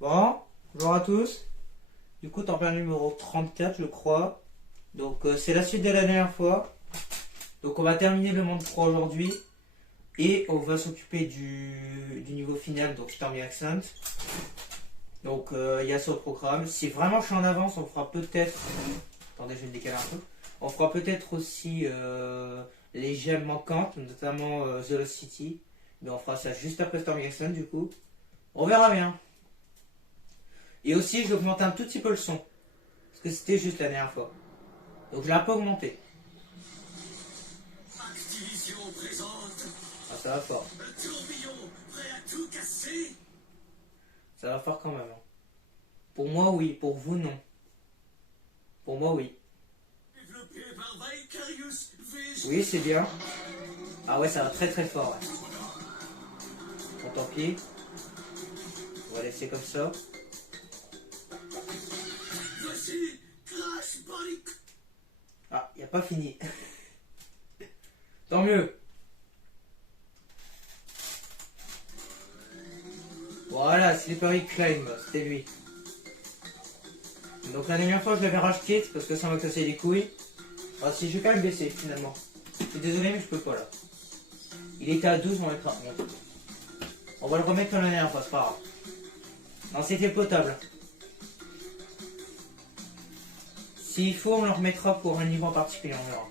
Bon, bonjour à tous. Du coup, tempère numéro 34, je crois. Donc, c'est la suite de la dernière fois. Donc, on va terminer le monde 3 aujourd'hui. Et on va s'occuper du niveau final, donc Stormy Accent. Donc, il y a sur le programme. Si vraiment je suis en avance, on fera peut-être. Attendez, je vais me décaler un peu. On fera peut-être aussi les gemmes manquantes, notamment The Lost City. Mais on fera ça juste après Stormy Accent, du coup. On verra bien. Et aussi, j'augmente un tout petit peu le son. Parce que c'était juste la dernière fois. Donc, je l'ai un peu augmenté. Activision présente Ah, ça va fort. un tourbillon prêt à tout casser. Ça va fort quand même. Hein. Pour moi, oui. Pour vous, non. Pour moi, oui. Développé par Vicarious Vision. Oui, c'est bien. Ah ouais, ça va très très fort. Ouais. Bon, tant pis. On va laisser comme ça. Voici Crash Bandicoot. Ah, il n'y a pas fini. Tant mieux. Voilà, Slippery Climb, c'était lui. Donc la dernière fois je l'avais racheté parce que ça m'a cassé les couilles. Ah si, je vais quand même baisser finalement. Je suis désolé mais je peux pas là. Il était à 12, on va mettre à 11. On va le remettre comme la dernière fois, c'est pas grave. Non, c'était potable. S'il faut, on le remettra pour un niveau en particulier, on verra.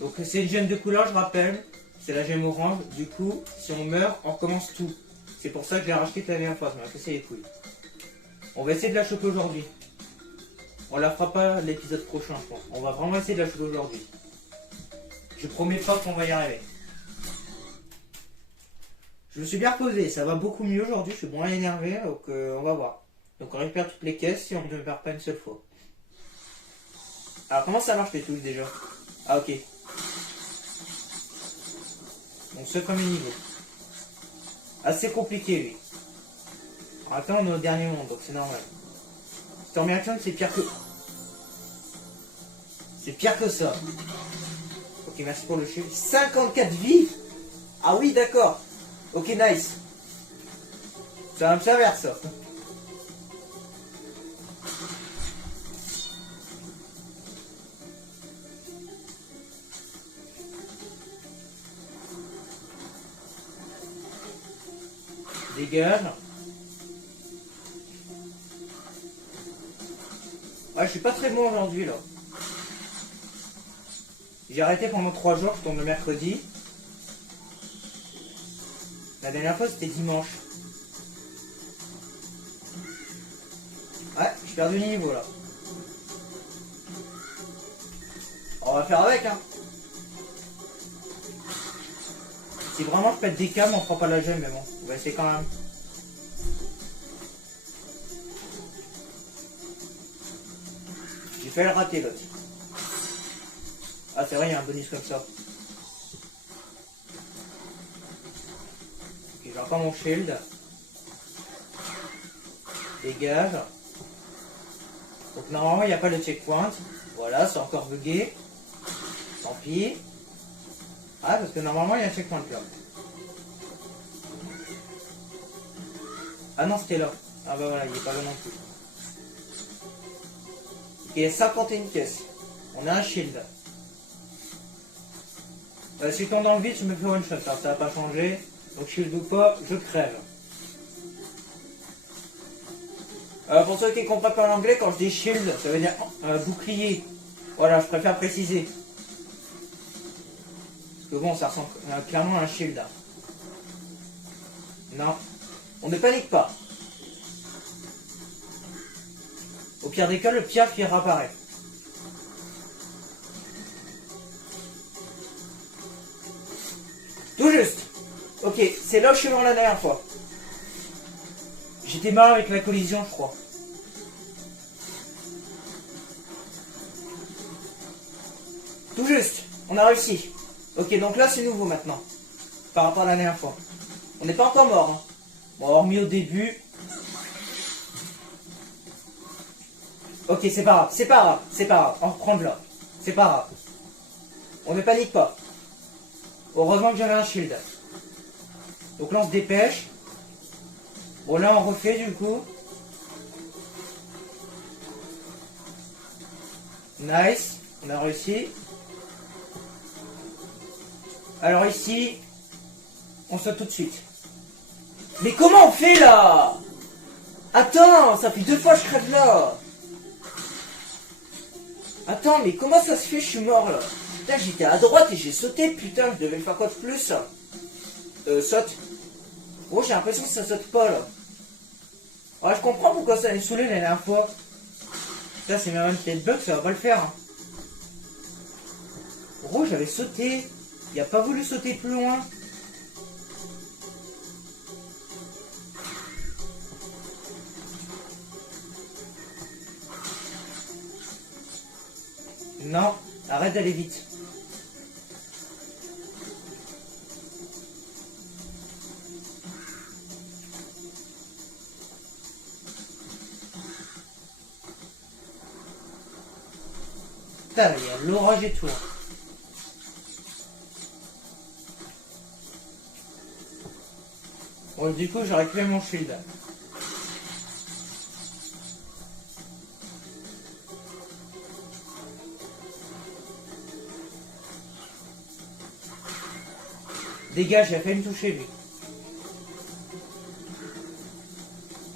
Donc c'est une gemme de couleur, je rappelle. C'est la gemme orange. Du coup, si on meurt, on recommence tout. C'est pour ça que je l'ai racheté la dernière fois, ça m'a cassé les couilles. On va essayer de la choper aujourd'hui. On la fera pas l'épisode prochain, je pense. On va vraiment essayer de la choper aujourd'hui. Je promets pas qu'on va y arriver. Je me suis bien reposé, ça va beaucoup mieux aujourd'hui, je suis moins énervé, donc on va voir. Donc on récupère toutes les caisses si on ne perd pas une seule fois. Alors comment ça marche les touches déjà? Ah ok. Donc ce premier niveau. Assez compliqué lui. Attends, on est au dernier monde, donc c'est normal. Stormy Action, c'est pire que... C'est pire que ça. Ok, merci pour le shield. 54 vies. Ah oui, d'accord. Ok, nice. Ça va me servir, ça. Dégage. Ouais, je suis pas très bon aujourd'hui, là. J'ai arrêté pendant 3 jours, je tombe le mercredi. La dernière fois, c'était dimanche. Ouais, je perds du niveau, là. On va faire avec, hein. Si vraiment je pète des câbles, on prend pas la gemme, mais bon, on va essayer quand même. J'ai failli le rater, l'autre. Ah, c'est vrai, il y a un bonus comme ça. Ok, j'ai encore mon shield. Dégage. Donc normalement, il n'y a pas le checkpoint. Voilà, c'est encore bugué. Tant pis. Ah, parce que normalement, il y a un checkpoint là. Ah non, c'était là. Ah bah voilà, il est pas là non plus. Ok, il y a 51 caisses. On a un shield. Si je tombe dans le vide, je me fais one shot. Alors, ça va pas changer. Donc shield ou pas, je crève. Pour ceux qui ne comprennent pas l'anglais, quand je dis shield, ça veut dire bouclier. Voilà, je préfère préciser. Parce que bon, ça ressemble clairement à un shield. Non, on ne panique pas. Au pire des cas, le piaf qui réapparaît. Tout juste. Ok, c'est là où je suis mort la dernière fois. J'étais mort avec la collision, je crois. Tout juste. On a réussi. Ok, donc là, c'est nouveau maintenant. Par rapport à la dernière fois. On n'est pas encore mort. Hein. Bon, hormis au début. Ok, c'est pas grave. C'est pas grave. C'est pas grave. On reprend de là. C'est pas grave. On ne panique pas. Heureusement que j'avais un shield. Donc là, on se dépêche. Bon, là, on refait du coup. Nice. On a réussi. Alors ici, on saute tout de suite. Mais comment on fait là? Attends, ça fait 2 fois que je crève là. Attends, mais comment ça se fait, je suis mort là? Putain, j'étais à droite et j'ai sauté, putain, je devais faire quoi de plus? Saute. Oh, j'ai l'impression que ça saute pas là. Ouais, je comprends pourquoi ça allait saoulé la dernière fois. Putain, c'est même peut-être bug, ça va pas le faire. Hein. Gros, j'avais sauté. Il a pas voulu sauter plus loin. Non, arrête d'aller vite. Putain, il y a l'orage et tout. Bon, du coup, j'ai récupéré mon shield. Dégage, il a failli me toucher lui.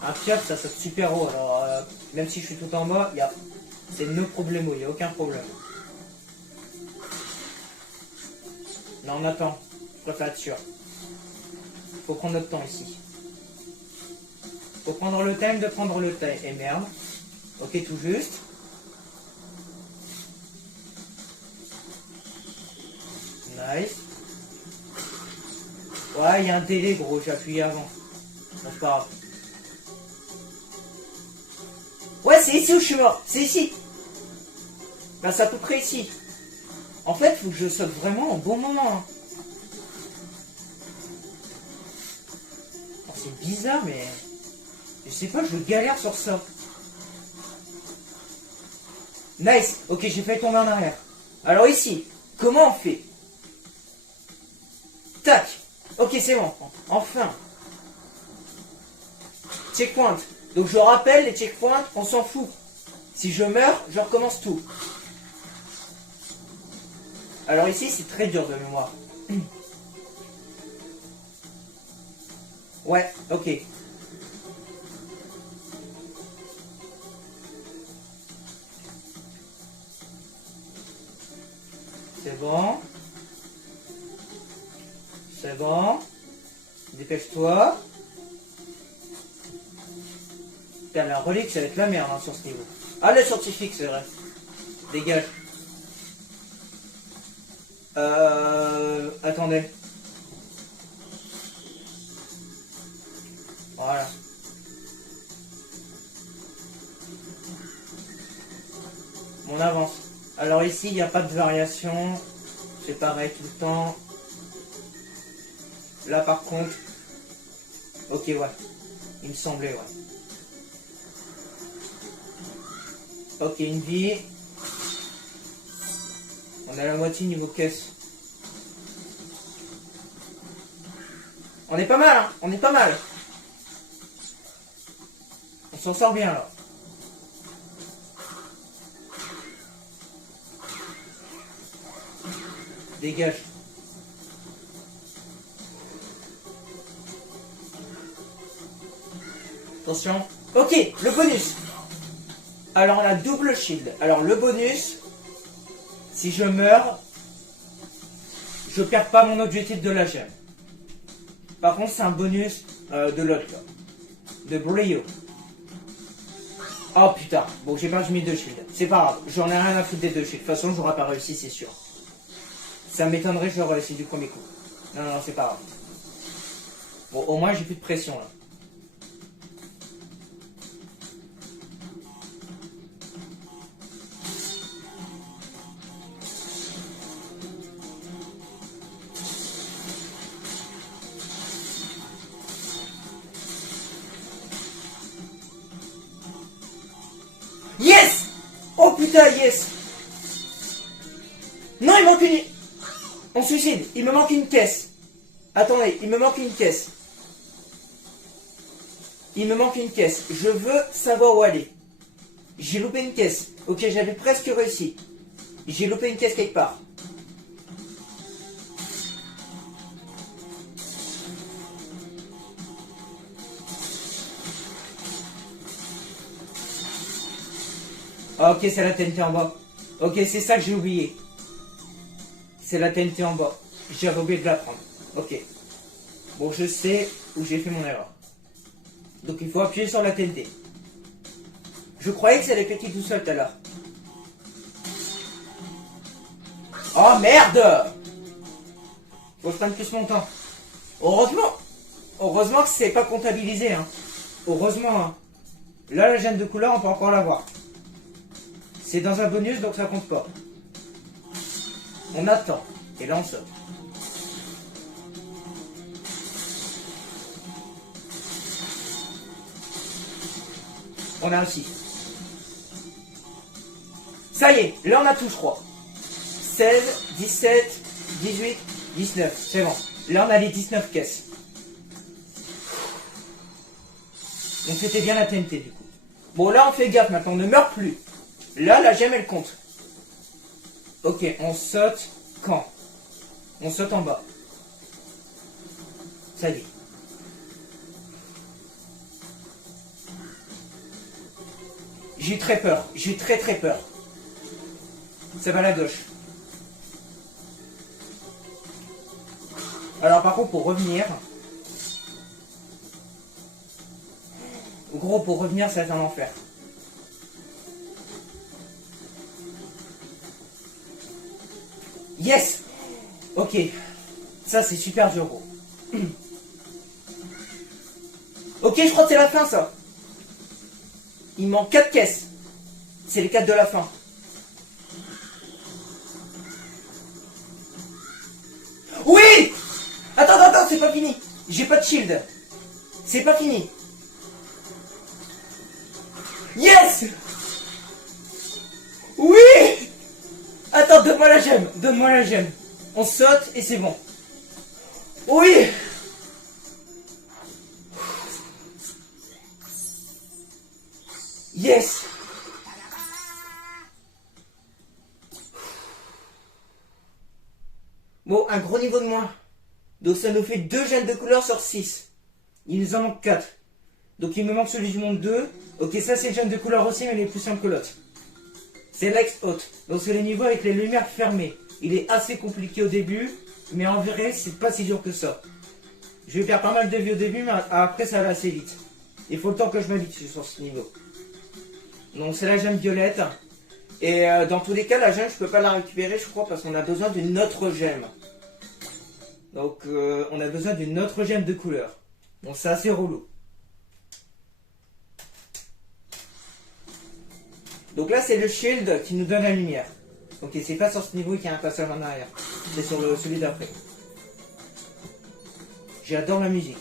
Un pieuvre, ça saute super haut. Alors, même si je suis tout en bas, c'est no problemo, il n'y a aucun problème. Non, on attend. Je préfère être sûr. Faut prendre notre temps ici. Faut prendre le time de prendre le time. Et merde. Ok, tout juste. Nice. Ouais, il y a un délai, gros. J'ai appuyé avant. Bon, c'est pas grave. Ouais, c'est ici où je suis mort. C'est ici. Ben, c'est à peu près ici. En fait, faut que je saute vraiment au bon moment. Hein. Oh, c'est bizarre, mais... Je sais pas, je galère sur ça. Nice. Ok, j'ai fait tomber en arrière. Alors ici, comment on fait? Tac. Ok, c'est bon. Enfin. Checkpoint. Donc je rappelle, les checkpoints, on s'en fout. Si je meurs, je recommence tout. Alors ici, c'est très dur de mémoire. Ouais, ok. C'est bon. C'est bon. Dépêche-toi. Putain, la relique, ça va être la merde hein, sur ce niveau. Ah, le scientifique, c'est vrai. Dégage. Attendez. Voilà. On avance. Alors ici, il n'y a pas de variation. C'est pareil tout le temps. Là, par contre... Ok, ouais. Il me semblait, ouais. Ok, une vie. On a la moitié niveau caisse. On est pas mal, hein. On est pas mal. On s'en sort bien, là. Dégage. Attention. Ok, le bonus. Alors on a double shield. Alors le bonus, si je meurs, je perds pas mon objectif de la gemme. Par contre c'est un bonus de l'autre là. De Brio. Oh putain, bon j'ai perdu mes 2 shields. C'est pas grave, j'en ai rien à foutre des 2 shields. De toute façon j'aurais pas réussi c'est sûr. Ça m'étonnerait que j'aurais réussi du premier coup. Non non c'est pas grave. Bon au moins j'ai plus de pression là. Yes! Oh putain, yes! Non, il manque une... On suicide, il me manque une caisse. Attendez, il me manque une caisse. Il me manque une caisse. Je veux savoir où aller. J'ai loupé une caisse. Ok, j'avais presque réussi. J'ai loupé une caisse quelque part. Ah, ok, c'est la TNT en bas. Ok, c'est ça que j'ai oublié. C'est la TNT en bas. J'ai oublié de la prendre. Ok. Bon, je sais où j'ai fait mon erreur. Donc il faut appuyer sur la TNT. Je croyais que ça allait péter tout seul tout à l'heure. Oh merde! Faut que je prenne plus mon temps. Heureusement que c'est pas comptabilisé. Hein. Heureusement. Hein. Là, la gemme de couleur, on peut encore l'avoir. C'est dans un bonus, donc ça compte pas. On attend. Et là, on saute. On a réussi. Ça y est, là on a tout, je crois. 16, 17, 18, 19. C'est bon. Là, on a les 19 caisses. Donc c'était bien la TNT, du coup. Bon, là, on fait gaffe maintenant. On ne meurt plus. Là, la gemme, elle compte. Ok, on saute quand? On saute en bas. Ça y est. J'ai très peur. J'ai très peur. Ça va à la gauche. Alors par contre, pour revenir... Gros, pour revenir, ça va être un enfer. Yes! Ok. Ça, c'est super dur, gros. Ok, je crois que c'est la fin, ça. Il manque 4 caisses. C'est les 4 de la fin. Oui! Attends, c'est pas fini. J'ai pas de shield. C'est pas fini. Yes! Oui! Attends, donne-moi la gemme. Donne-moi la gemme. On saute et c'est bon. Oui! Yes! Bon, un gros niveau de moins. Donc ça nous fait 2 gemmes de couleur sur 6. Il nous en manque 4. Donc il me manque celui du monde 2. Ok, ça c'est le gemme de couleur aussi, mais il est plus simple que l'autre. C'est l'ex haute. Donc c'est le niveau avec les lumières fermées. Il est assez compliqué au début, mais en vrai, c'est pas si dur que ça. Je vais faire pas mal de vie au début, mais après ça va assez vite. Il faut le temps que je m'habitue sur ce niveau. Donc c'est la gemme violette. Et dans tous les cas, la gemme, je peux pas la récupérer, je crois, parce qu'on a besoin d'une autre gemme. Donc on a besoin d'une autre gemme de couleur. Donc c'est assez relou. Donc là, c'est le shield qui nous donne la lumière. Ok, c'est pas sur ce niveau qu'il y a un passage en arrière. C'est sur celui d'après. J'adore la musique.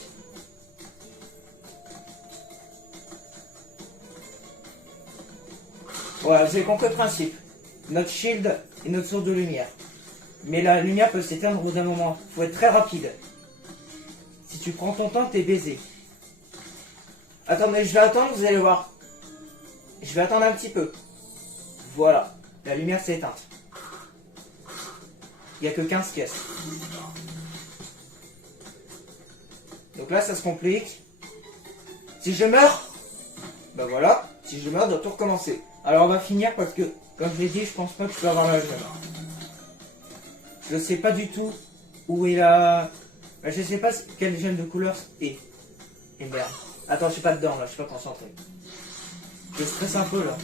Voilà, vous avez compris le principe. Notre shield et notre source de lumière. Mais la lumière peut s'éteindre au bout d'un moment. Faut être très rapide. Si tu prends ton temps, t'es baisé. Attendez, je vais attendre, vous allez voir. Je vais attendre un petit peu. Voilà, la lumière s'est éteinte. Il n'y a que 15 caisses. Donc là, ça se complique. Si je meurs, ben voilà. Si je meurs, je dois tout recommencer. Alors on va finir parce que, comme je l'ai dit, je pense pas que je peux avoir la gemme. Je sais pas du tout où est la... Ben, je sais pas quelle gemme de couleur est. Et merde. Attends, je suis pas dedans là, je suis pas concentré. Je stresse un peu là.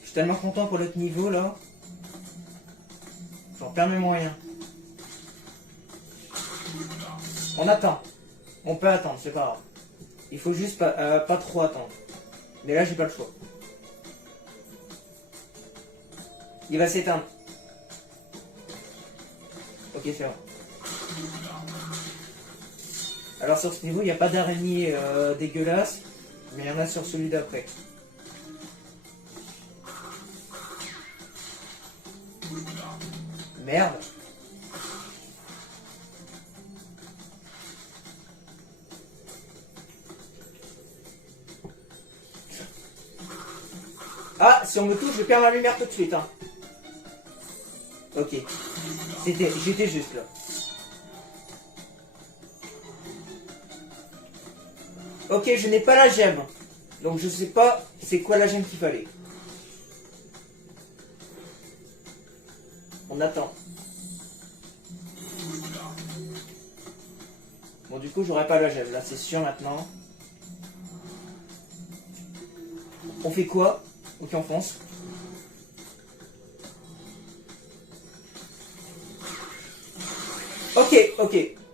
Je suis tellement content pour l'autre niveau là. J'en perds mes moyens. On attend. On peut attendre, c'est pas grave. Il faut juste pas trop attendre. Mais là, j'ai pas le choix. Il va s'éteindre. Ok, c'est bon. Alors sur ce niveau, il n'y a pas d'araignée dégueulasse, mais il y en a sur celui d'après. Merde. Ah, si on me touche, je perds ma lumière tout de suite. Hein. Ok. J'étais juste là. Ok, je n'ai pas la gemme. Donc je sais pas c'est quoi la gemme qu'il fallait. On attend. Bon, du coup, j'aurai pas la gemme. Là, c'est sûr maintenant. On fait quoi? Ok, on fonce.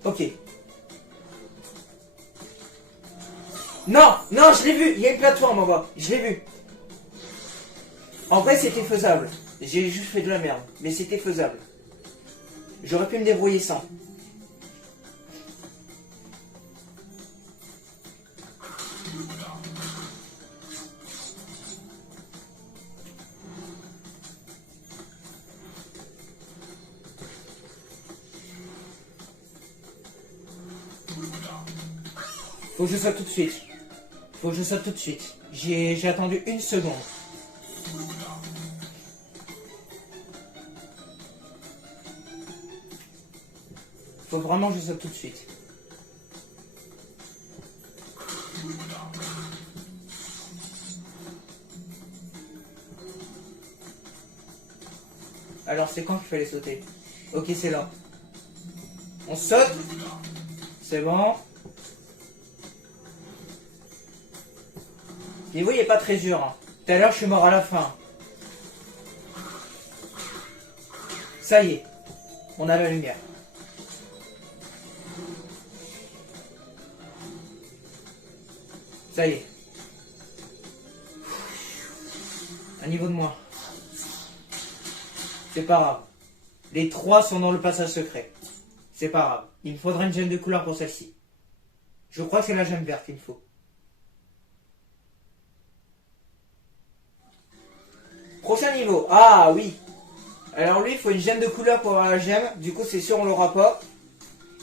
Ok. Non, je l'ai vu. Il y a une plateforme en bas. Je l'ai vu. En vrai, c'était faisable. J'ai juste fait de la merde. Mais c'était faisable. J'aurais pu me débrouiller sans. Faut que je saute tout de suite. J'ai attendu une seconde. Faut vraiment que je saute tout de suite. Alors c'est quand qu'il fallait sauter? Ok, c'est là. On saute. C'est bon. Le niveau il est pas très dur. Hein. Tout à l'heure je suis mort à la fin. Ça y est. On a la lumière. Ça y est. Un niveau de moins. C'est pas grave. Les 3 sont dans le passage secret. C'est pas grave. Il me faudra une gemme de couleur pour celle-ci. Je crois que c'est la gemme verte qu'il me faut. Prochain niveau. Ah oui. Alors lui, il faut une gemme de couleur pour avoir la gemme. Du coup, c'est sûr, on l'aura pas.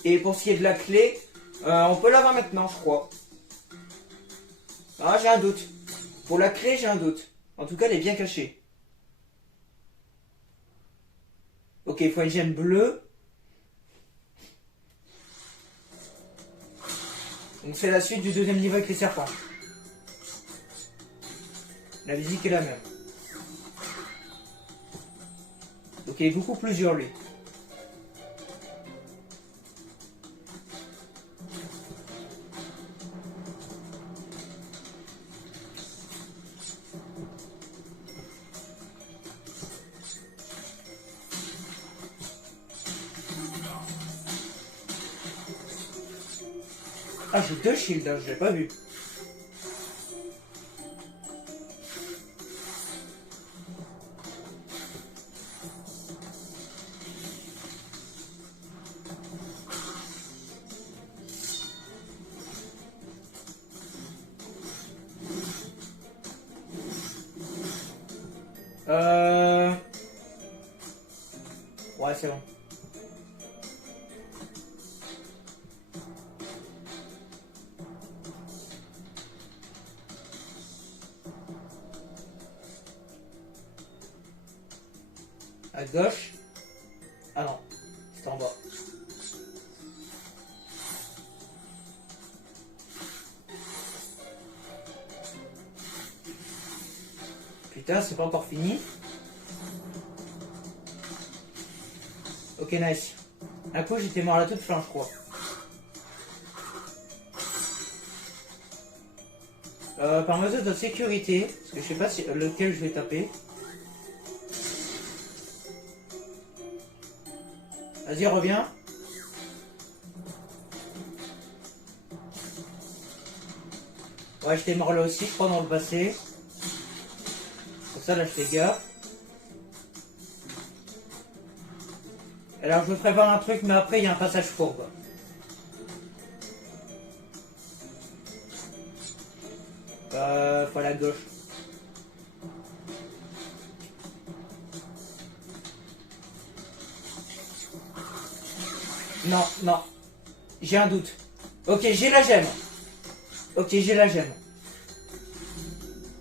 Et pour ce qui est de la clé, on peut l'avoir maintenant, je crois. Ah, j'ai un doute. Pour la clé, j'ai un doute. En tout cas, elle est bien cachée. Ok, il faut une gemme bleue. Donc c'est la suite du deuxième niveau avec les serpents. La musique est la même. Donc il est beaucoup plus dur lui. Ah, j'ai 2 shields, hein, je l'ai pas vu. Ouais, c'est bon. À gauche. Ah non, c'était en bas. Putain, c'est pas encore fini. Ok, nice. Un coup, j'étais mort à la toute fin, je crois. Par mesure de sécurité, parce que je sais pas si, lequel je vais taper. Vas-y, reviens. Ouais, j'étais mort là aussi, je crois, dans le passé. Pour ça, là, je fais gaffe. Alors, je vous ferai voir un truc, mais après, il y a un passage courbe. Faut aller à gauche. Non, non. J'ai un doute. Ok, j'ai la gemme. Ok, j'ai la gemme.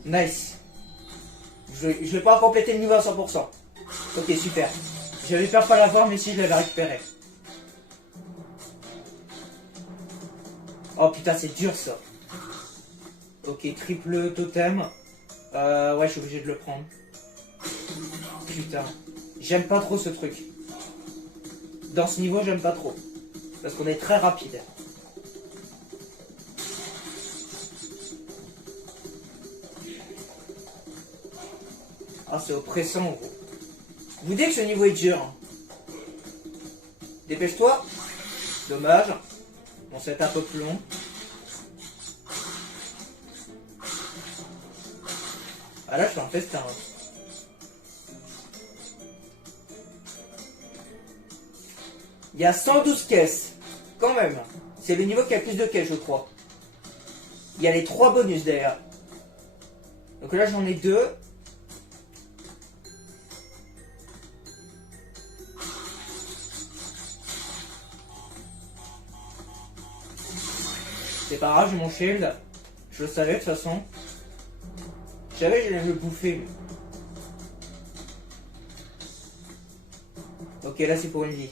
Nice. Je vais pas compléter le niveau à 100%. Ok, super. J'avais peur de pas l'avoir, mais si, je l'avais récupéré. Oh putain, c'est dur ça. Ok, triple totem. Ouais, je suis obligé de le prendre. Putain. J'aime pas trop ce truc. Dans ce niveau, j'aime pas trop. Parce qu'on est très rapide. Ah, c'est oppressant, gros. Vous dites que ce niveau est dur. Hein. Dépêche-toi. Dommage. Bon, c'est un peu plus long. Ah là, je fais un festin. Il y a 112 caisses. Quand même. C'est le niveau qui a le plus de caisses, je crois. Il y a les 3 bonus d'ailleurs. Donc là, j'en ai 2. C'est pas grave, j'ai mon shield. Je le savais de toute façon. Je savais que j'allais le bouffer. Ok, là c'est pour une vie.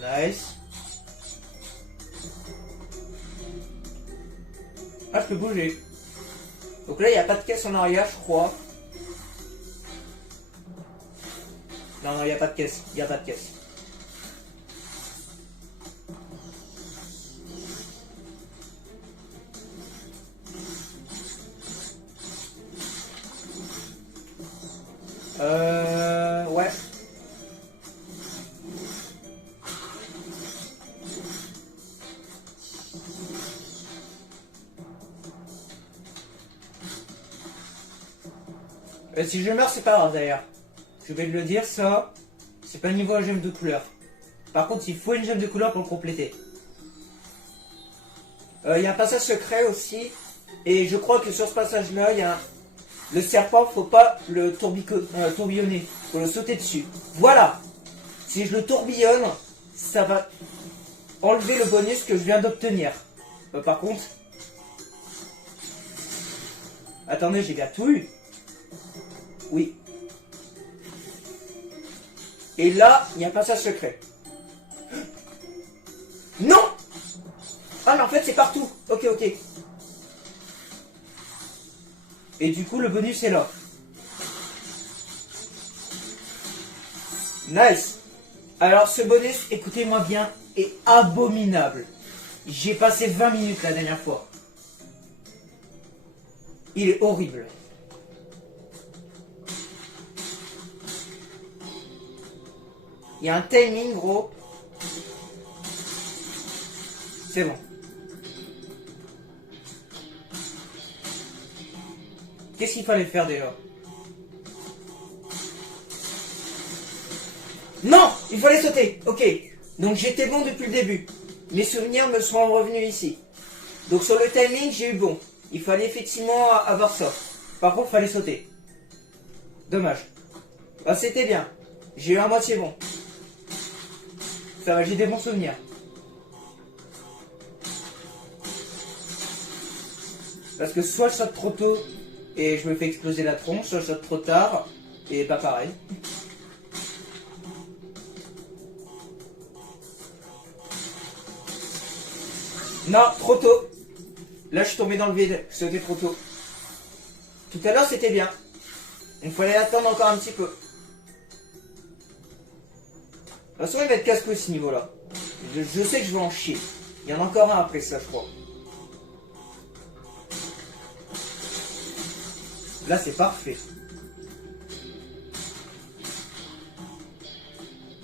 Nice. Ah, je peux bouger. Donc là, il n'y a pas de caisse en arrière, je crois. Non, il n'y a pas de caisse. Il n'y a pas de caisse. Ouais. Si je meurs, c'est pas grave d'ailleurs. Je vais le dire, ça, c'est pas niveau à gemme de couleur. Par contre, il faut une gemme de couleur pour le compléter. Il y a un passage secret aussi. Et je crois que sur ce passage-là, il y a un... Le serpent, faut pas le tourbillonner. Faut le sauter dessus. Voilà. Si je le tourbillonne, ça va enlever le bonus que je viens d'obtenir. Par contre... Attendez, j'ai bien tout eu. Oui. Et là, il y a un passage secret. Non! Ah mais en fait c'est partout. Ok, ok. Et du coup le bonus est là. Nice. Alors ce bonus, écoutez-moi bien, est abominable. J'ai passé 20 minutes la dernière fois. Il est horrible. Il y a un timing, gros. C'est bon. Qu'est-ce qu'il fallait faire déjà? Non! Il fallait sauter. Ok. Donc j'étais bon depuis le début. Mes souvenirs me sont revenus ici. Donc sur le timing, j'ai eu bon. Il fallait effectivement avoir ça. Par contre, il fallait sauter. Dommage. Ah, c'était bien. J'ai eu un moitié bon. Ça va, j'ai des bons souvenirs. Parce que soit je saute trop tôt et je me fais exploser la tronche, soit je saute trop tard et pas pareil. Non, trop tôt. Là, je suis tombé dans le vide. Je sautais trop tôt. Tout à l'heure, c'était bien. Il fallait attendre encore un petit peu. De toute façon, il va être casse-couille ce niveau-là. Je sais que je vais en chier. Il y en a encore un après ça, je crois. Là, c'est parfait.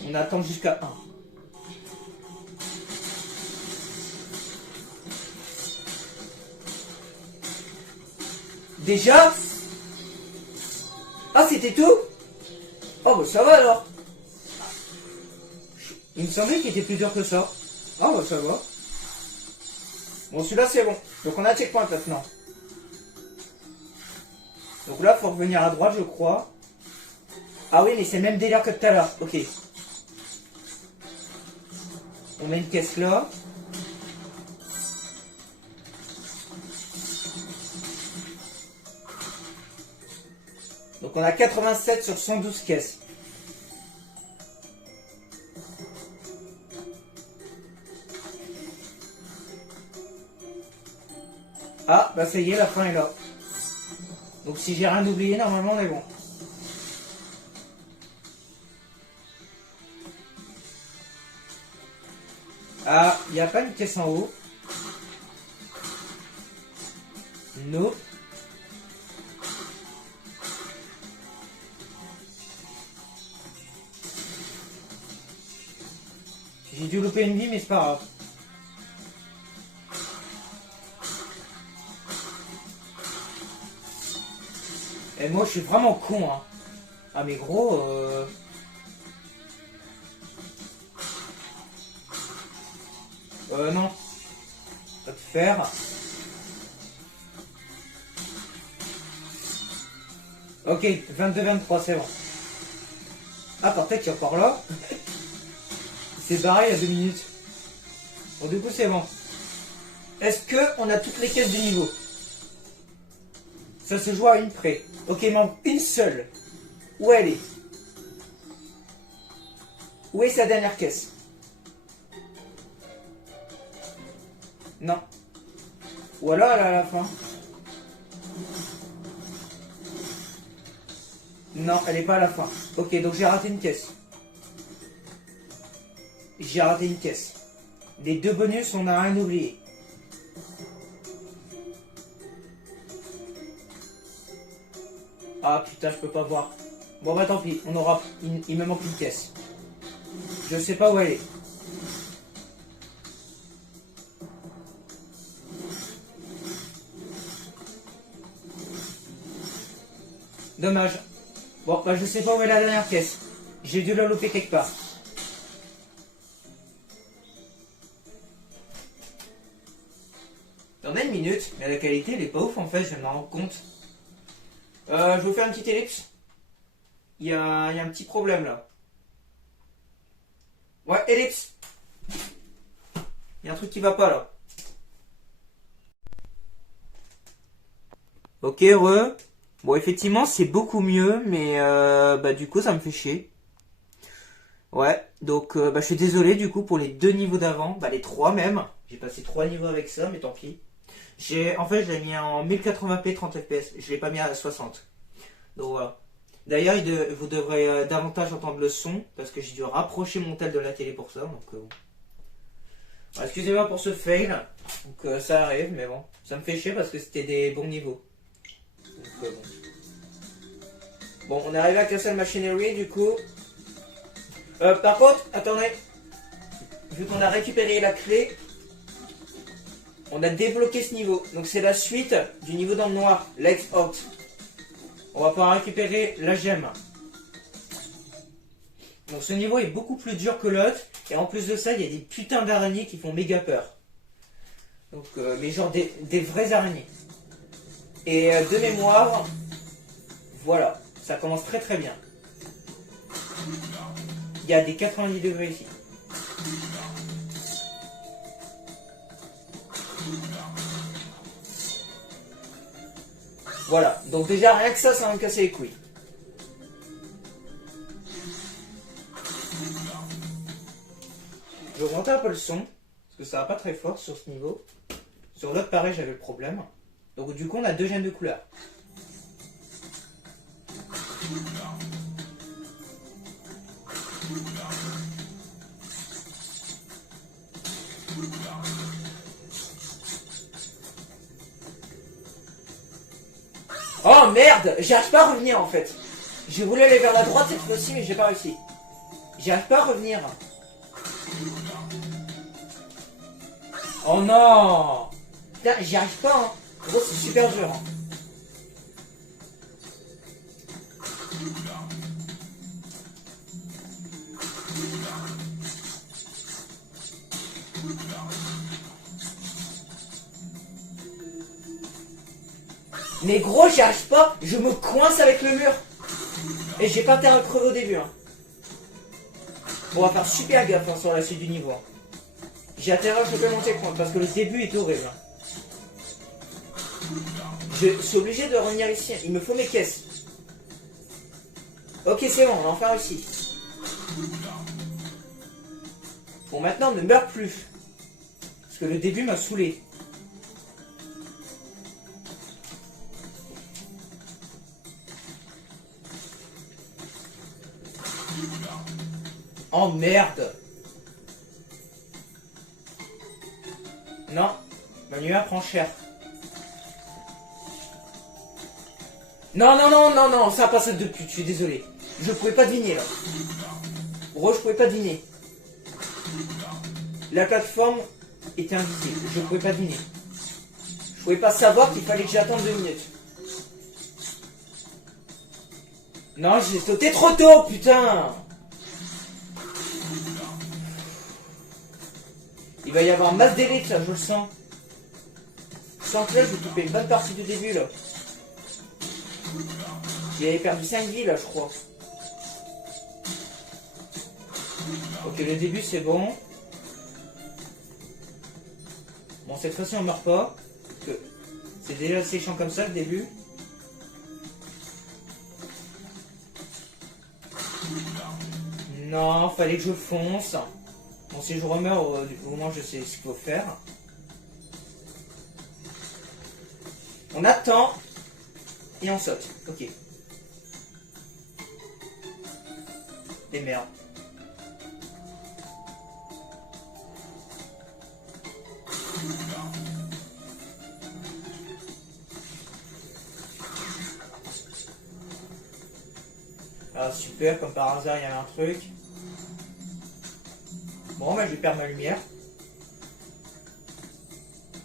On attend jusqu'à 1. Déjà? Ah, c'était tout? Oh, bah ça va alors. Il me semblait qu'il était plus dur que ça. Ah, bah ça va. Bon, celui-là, c'est bon. Donc, on a checkpoint maintenant. Donc là, il faut revenir à droite, je crois. Ah oui, mais c'est le même délire que tout à l'heure. Ok. On met une caisse là. Donc on a 87 sur 112 caisses. Ah, bah ça y est, la fin est là. Donc si j'ai rien oublié, normalement on est bon. Ah, il n'y a pas une caisse en haut. Non. J'ai dû louper une vie, mais c'est pas grave. Et moi, je suis vraiment con, hein. Ah, mais gros, non. Pas de faire. Ok, 22-23, c'est bon. Ah, par tête, il est encore là. C'est barré il y a 2 minutes. Bon, du coup, c'est bon. Est-ce que on a toutes les caisses du niveau? Ça se joue à une près. Ok, il manque une seule. Où elle est? Où est sa dernière caisse? Non. Ou alors elle est à la fin. Non, elle n'est pas à la fin. Ok, donc j'ai raté une caisse. J'ai raté une caisse. Les 2 bonus, on n'a rien oublié. Ah putain, je peux pas voir. Bon bah tant pis, on aura. Il me manque une caisse. Je sais pas où elle est. Dommage. Bon bah je sais pas où est la dernière caisse. J'ai dû la louper quelque part. On a une minute, mais la qualité elle est pas ouf en fait, je me rends compte. Je vais vous faire une petite ellipse. Il y a un petit problème là. Ouais, ellipse. Il y a un truc qui va pas là. Ok, heureux. Bon, effectivement, c'est beaucoup mieux, mais bah du coup, ça me fait chier. Ouais, donc bah, je suis désolé du coup pour les 2 niveaux d'avant, bah les 3 même. J'ai passé 3 niveaux avec ça, mais tant pis. En fait, je l'ai mis en 1080p 30 fps. Je l'ai pas mis à 60. Donc voilà. D'ailleurs, vous devrez davantage entendre le son parce que j'ai dû rapprocher mon tel de la télé pour ça. Donc bon. Alors, excusez-moi pour ce fail. Donc ça arrive, mais bon, ça me fait chier parce que c'était des bons niveaux. Donc, bon, on est arrivé à Castle Machinery du coup. Par contre, attendez. Vu qu'on a récupéré la clé, on a débloqué ce niveau. Donc c'est la suite du niveau dans le noir, Legs Out. On va pouvoir récupérer la gemme. Donc ce niveau est beaucoup plus dur que l'autre. Et en plus de ça, il y a des putains d'araignées qui font méga peur. Donc, mais genre des vraies araignées. Et de mémoire, voilà, ça commence très très bien. Il y a des 90 degrés ici. Voilà, donc déjà rien que ça va me casser les couilles. Je vais augmenter un peu le son, parce que ça va pas très fort sur ce niveau. Sur l'autre pareil j'avais le problème. Donc du coup on a 2 gemmes de couleur. Oh merde, j'arrive pas à revenir en fait. Je voulais aller vers la droite cette fois-ci mais j'ai pas réussi. J'arrive pas à revenir. Oh non. Putain, j'y arrive pas hein. Gros c'est super dur hein. Mais gros j'y arrive pas, je me coince avec le mur. Et j'ai pas intérêt à crever au début hein. Bon, on va faire super gaffe hein, sur la suite du niveau. J'ai intérêt à choper mon checkpoint parce que le début est horrible. Je suis obligé de revenir ici, il me faut mes caisses. Ok, c'est bon, on a enfin réussi. Bon, maintenant, on ne meurt plus. Parce que le début m'a saoulé. Oh merde. Non, ma lumière prend cher. Non, non, non, non, non, ça passe de pute, je suis désolé. Je pouvais pas deviner là. Gros, je pouvais pas deviner. La plateforme était invisible, je pouvais pas deviner. Je pouvais pas savoir qu'il fallait que j'attende 2 minutes. Non, j'ai sauté trop tôt, putain. Il va y avoir masse d'élite là, je le sens. Je sens que là, je vais couper une bonne partie du début là. J'avais perdu 5 vies là, je crois. Ok, le début c'est bon. Bon, cette fois-ci on meurt pas. Parce que c'est déjà assez chiant comme ça le début. Non, fallait que je fonce. Bon, si je remeurs, au moins je sais ce qu'il faut faire. On attend. Et on saute. Ok. Et merde. Ah super, comme par hasard il y avait un truc. Bon bah je vais perdre ma lumière.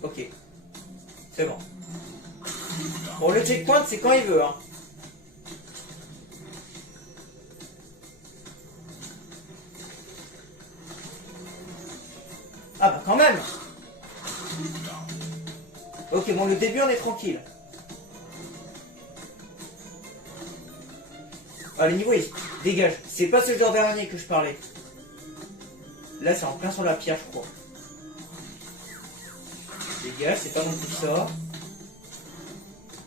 Ok. C'est bon. Bon, le checkpoint c'est quand il veut hein. Ah bah quand même. Ok, bon le début on est tranquille. Ah, les niveaux, ils dégagent. C'est pas ce genre d'araignée que je parlais. Là, c'est en plein sur la pierre, je crois. Dégage, c'est pas non plus ça.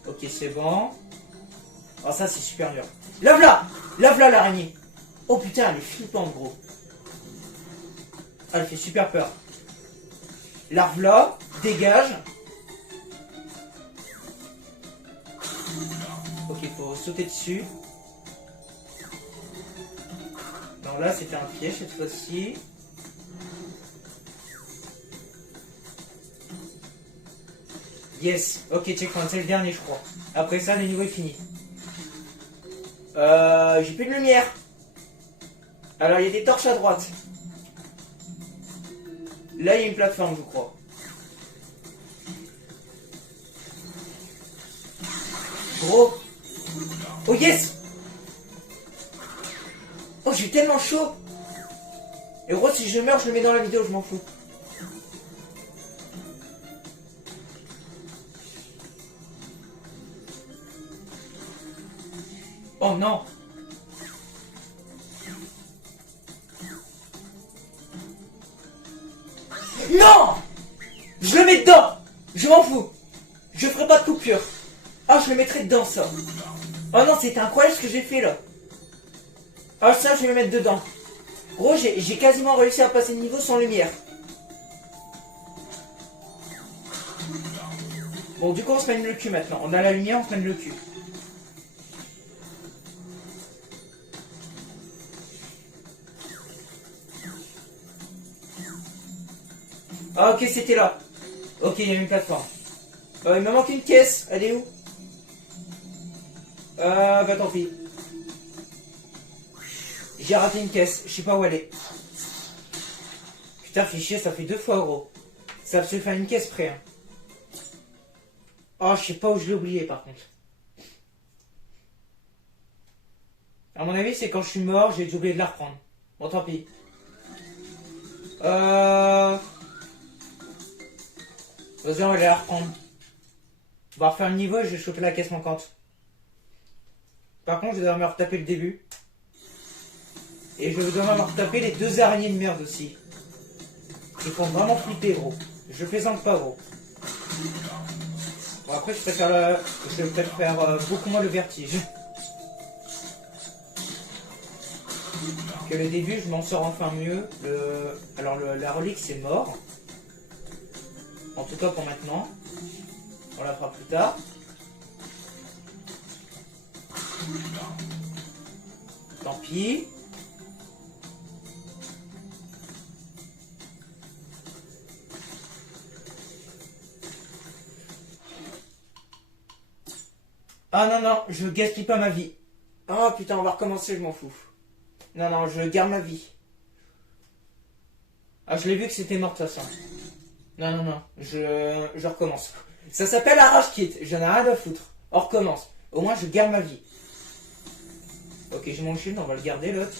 Ok, c'est bon. Oh, ça, c'est super dur. Lave-la! Lave-la, l'araignée! Oh putain, elle est flippante, gros. Ah, elle fait super peur. Larve-la, dégage. Ok, faut sauter dessus. Alors là, c'était un piège cette fois-ci. Yes, ok, checkpoint, c'est le dernier, je crois. Après ça, le niveau est fini. J'ai plus de lumière. Alors, il y a des torches à droite. Là, il y a une plateforme, je crois. Gros. Oh yes. Oh, j'ai tellement chaud. Et gros, si je meurs, je le mets dans la vidéo, je m'en fous. Oh non. Non. Je le mets dedans. Je m'en fous. Je ferai pas de coupure. Ah, je le mettrai dedans, ça. Oh non, c'était incroyable ce que j'ai fait, là. Ah, ça, je vais le mettre dedans. Gros, j'ai quasiment réussi à passer le niveau sans lumière. Bon, du coup, on se mène le cul maintenant. On a la lumière, on se mène le cul. Ah, ok, c'était là. Ok, il y a une plateforme. Il me manque une caisse. Elle est où? Bah tant pis. J'ai raté une caisse. Je sais pas où elle est. Putain, fichier, ça fait 2 fois gros. Ça se fait une caisse près. Hein. Oh, je sais pas où je l'ai oublié par contre. À mon avis, c'est quand je suis mort, j'ai oublié de la reprendre. Bon, tant pis. Vas-y, on va aller la reprendre. On va refaire le niveau et je vais choper la caisse manquante. Par contre, je vais devoir me retaper le début. Et je vais devoir me retaper les 2 araignées de merde aussi. Ils font vraiment flipper, gros. Je plaisante pas, gros. Bon, après, je préfère beaucoup moins le vertige. que le début, je m'en sors enfin mieux. Alors, la relique, c'est mort. En tout cas, pour maintenant. On la fera plus tard. Tant pis. Ah non, non, je gaspille pas ma vie. Oh putain, on va recommencer, je m'en fous. Non, non, je garde ma vie. Ah, je l'ai vu que c'était mort de toute façon. Non, non, non, je recommence. Ça s'appelle Arrache Kit, j'en ai rien à foutre. On recommence. Au moins, je garde ma vie. Ok, j'ai mon shield, on va le garder, l'autre.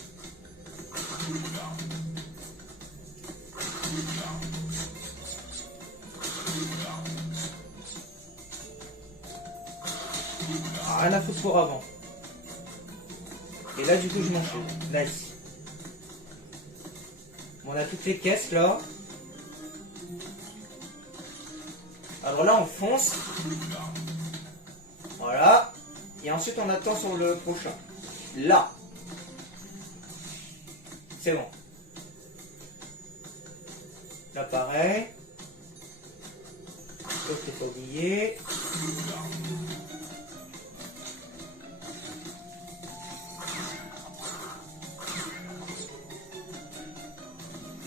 Ah, rien à foutre pour avant. Et là, du coup, je m'enchaîne. Nice. Bon, on a toutes les caisses, là. Alors là, on fonce. Voilà. Et ensuite, on attend sur le prochain. Là. C'est bon. Là, pareil. L'autre, t'es pas oublié.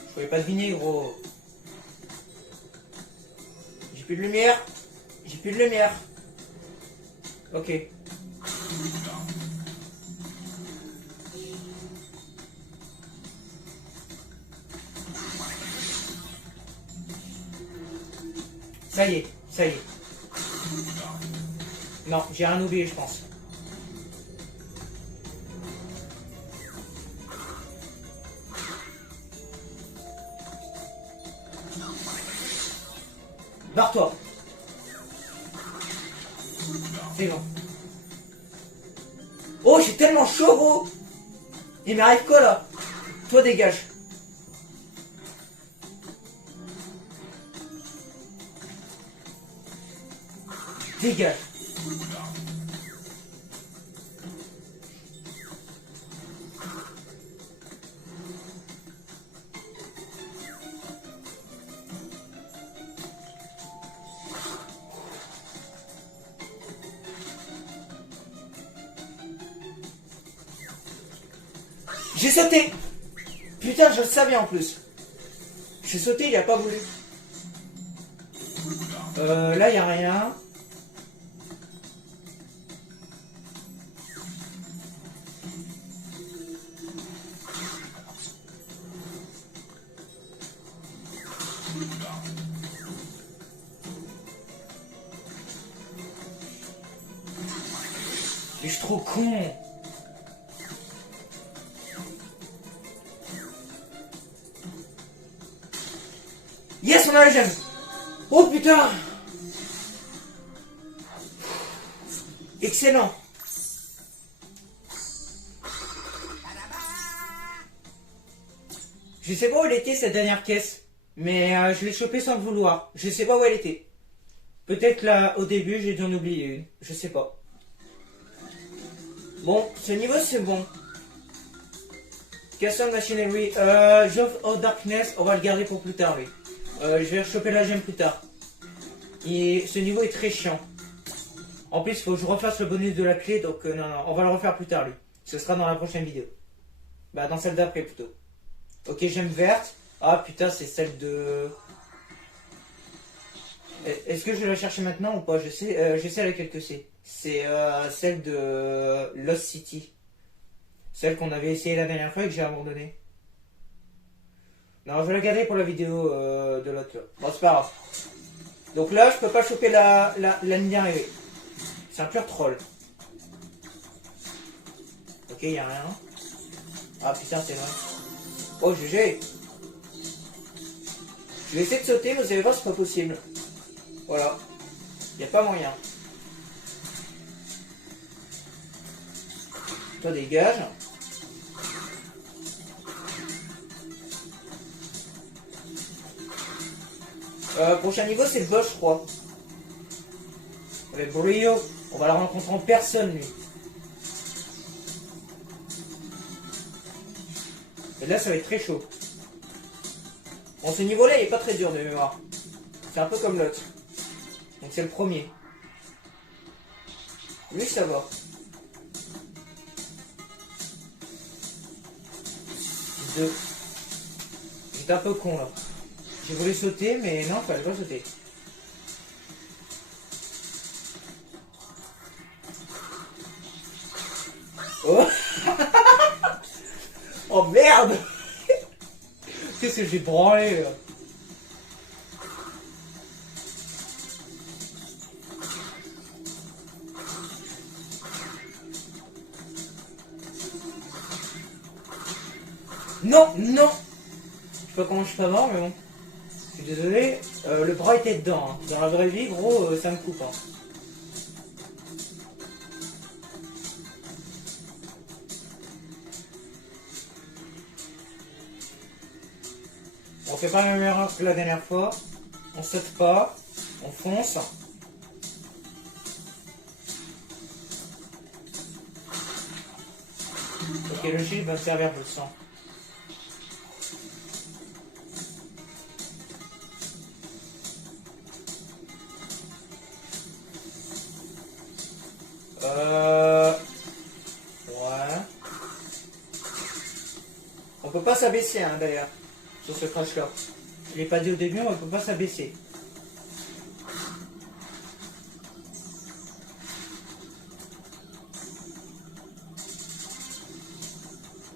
Je pouvais pas deviner, gros. J'ai plus de lumière. J'ai plus de lumière. Ok. Ça y est, ça y est. Non, j'ai rien oublié, je pense. Barre-toi. C'est bon. Oh, j'ai tellement chaud, gros. Il m'arrive quoi, là? Toi, dégage. Dégage. J'ai sauté. Putain, je le savais en plus. J'ai sauté, il a pas voulu. Là, il n'y a rien. Mais je suis trop con. Yes, on a la gemme. Oh putain. Excellent. Je sais pas où elle était cette dernière caisse, mais je l'ai chopée sans le vouloir. Je sais pas où elle était. Peut-être là au début j'ai dû en oublier une. Je sais pas. Bon, ce niveau c'est bon. Castle Machinery, Jove of Darkness, on va le garder pour plus tard lui. Je vais rechoper la gemme plus tard. Et ce niveau est très chiant. En plus, il faut que je refasse le bonus de la clé, donc non, non, on va le refaire plus tard lui. Ce sera dans la prochaine vidéo. Bah, dans celle d'après plutôt. Ok, gemme verte. Ah putain, c'est celle de... Est-ce que je vais la chercher maintenant ou pas? Je sais laquelle que c'est. C'est celle de Lost City. Celle qu'on avait essayé la dernière fois et que j'ai abandonné. Non, je vais la garder pour la vidéo de l'autre. Bon, c'est pas grave. Donc là, je peux pas choper la ligne d'arrivée. C'est un pur troll. Ok, y a rien. Ah putain, c'est vrai. Oh, GG. Je vais essayer de sauter, mais vous allez voir, c'est pas possible. Voilà. Y a pas moyen. Toi, dégage. Prochain niveau, c'est le boss, je crois. Avec Brio. On va la rencontrer en personne, lui. Et là, ça va être très chaud. Bon, ce niveau-là, il est pas très dur de mémoire. C'est un peu comme l'autre. Donc c'est le premier. Lui, ça va. Deux. J'étais un peu con là. J'ai voulu sauter, mais non, fallait pas sauter. Oh, oh merde. Qu'est-ce que j'ai branlé là? Non, non. Je sais pas comment je suis pas mort, mais bon. Je suis désolé. Le bras était dedans. Hein. Dans la vraie vie, gros, ça me coupe. Hein. On fait pas la même erreur que la dernière fois. On saute pas. On fonce. Ok, le shield va me servir, je le sens. Ouais. On peut pas s'abaisser, hein, d'ailleurs, sur ce crash-là. Je l'ai pas dit au début, on peut pas s'abaisser.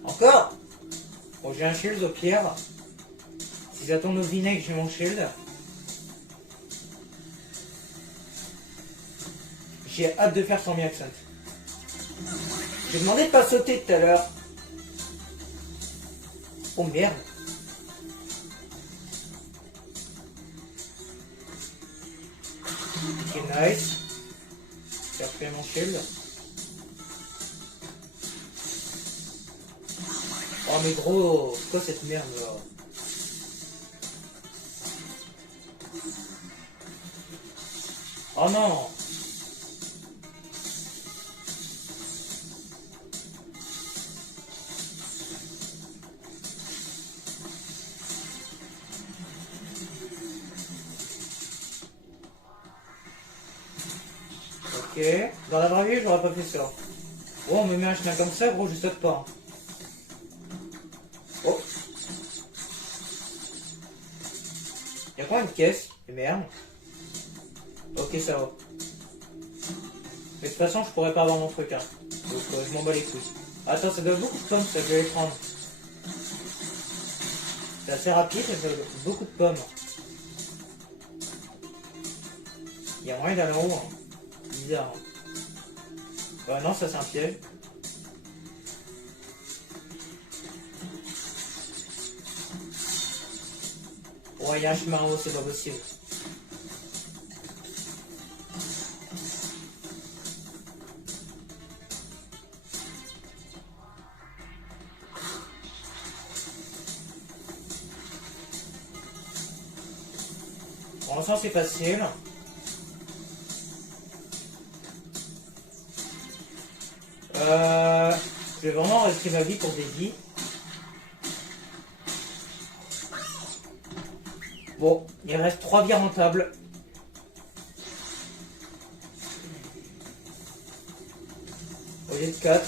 Encore. Bon, j'ai un shield au pire. Si ça tombe au vinaigre, j'ai mon shield. J'ai hâte de faire son accent. J'ai demandé de pas sauter tout à l'heure. Oh merde. Ok, nice. J'ai refait mon shield. Oh mais gros, c'est quoi cette merde là? Oh non. Ok, dans la vraie vie, j'aurais pas fait ça. Oh, on me met un chemin comme ça, gros, je saute pas. Oh. Y'a quoi une caisse? Et merde. Ok, ça va. Mais de toute façon, je pourrais pas avoir mon truc, hein. Donc, je m'en bats les couilles. Attends, ça doit beaucoup de pommes, ça, je vais les prendre. C'est assez rapide, ça doit beaucoup de pommes. Il y a moyen d'aller en haut, hein. Bizarre. Non, ça c'est un piège. Ouais, il y a un chemin en haut, c'est pas possible. Pour l'instant, c'est facile. Je vais vraiment risquer ma vie pour des vies. Bon, il reste 3 vies rentables. Au lieu de 4.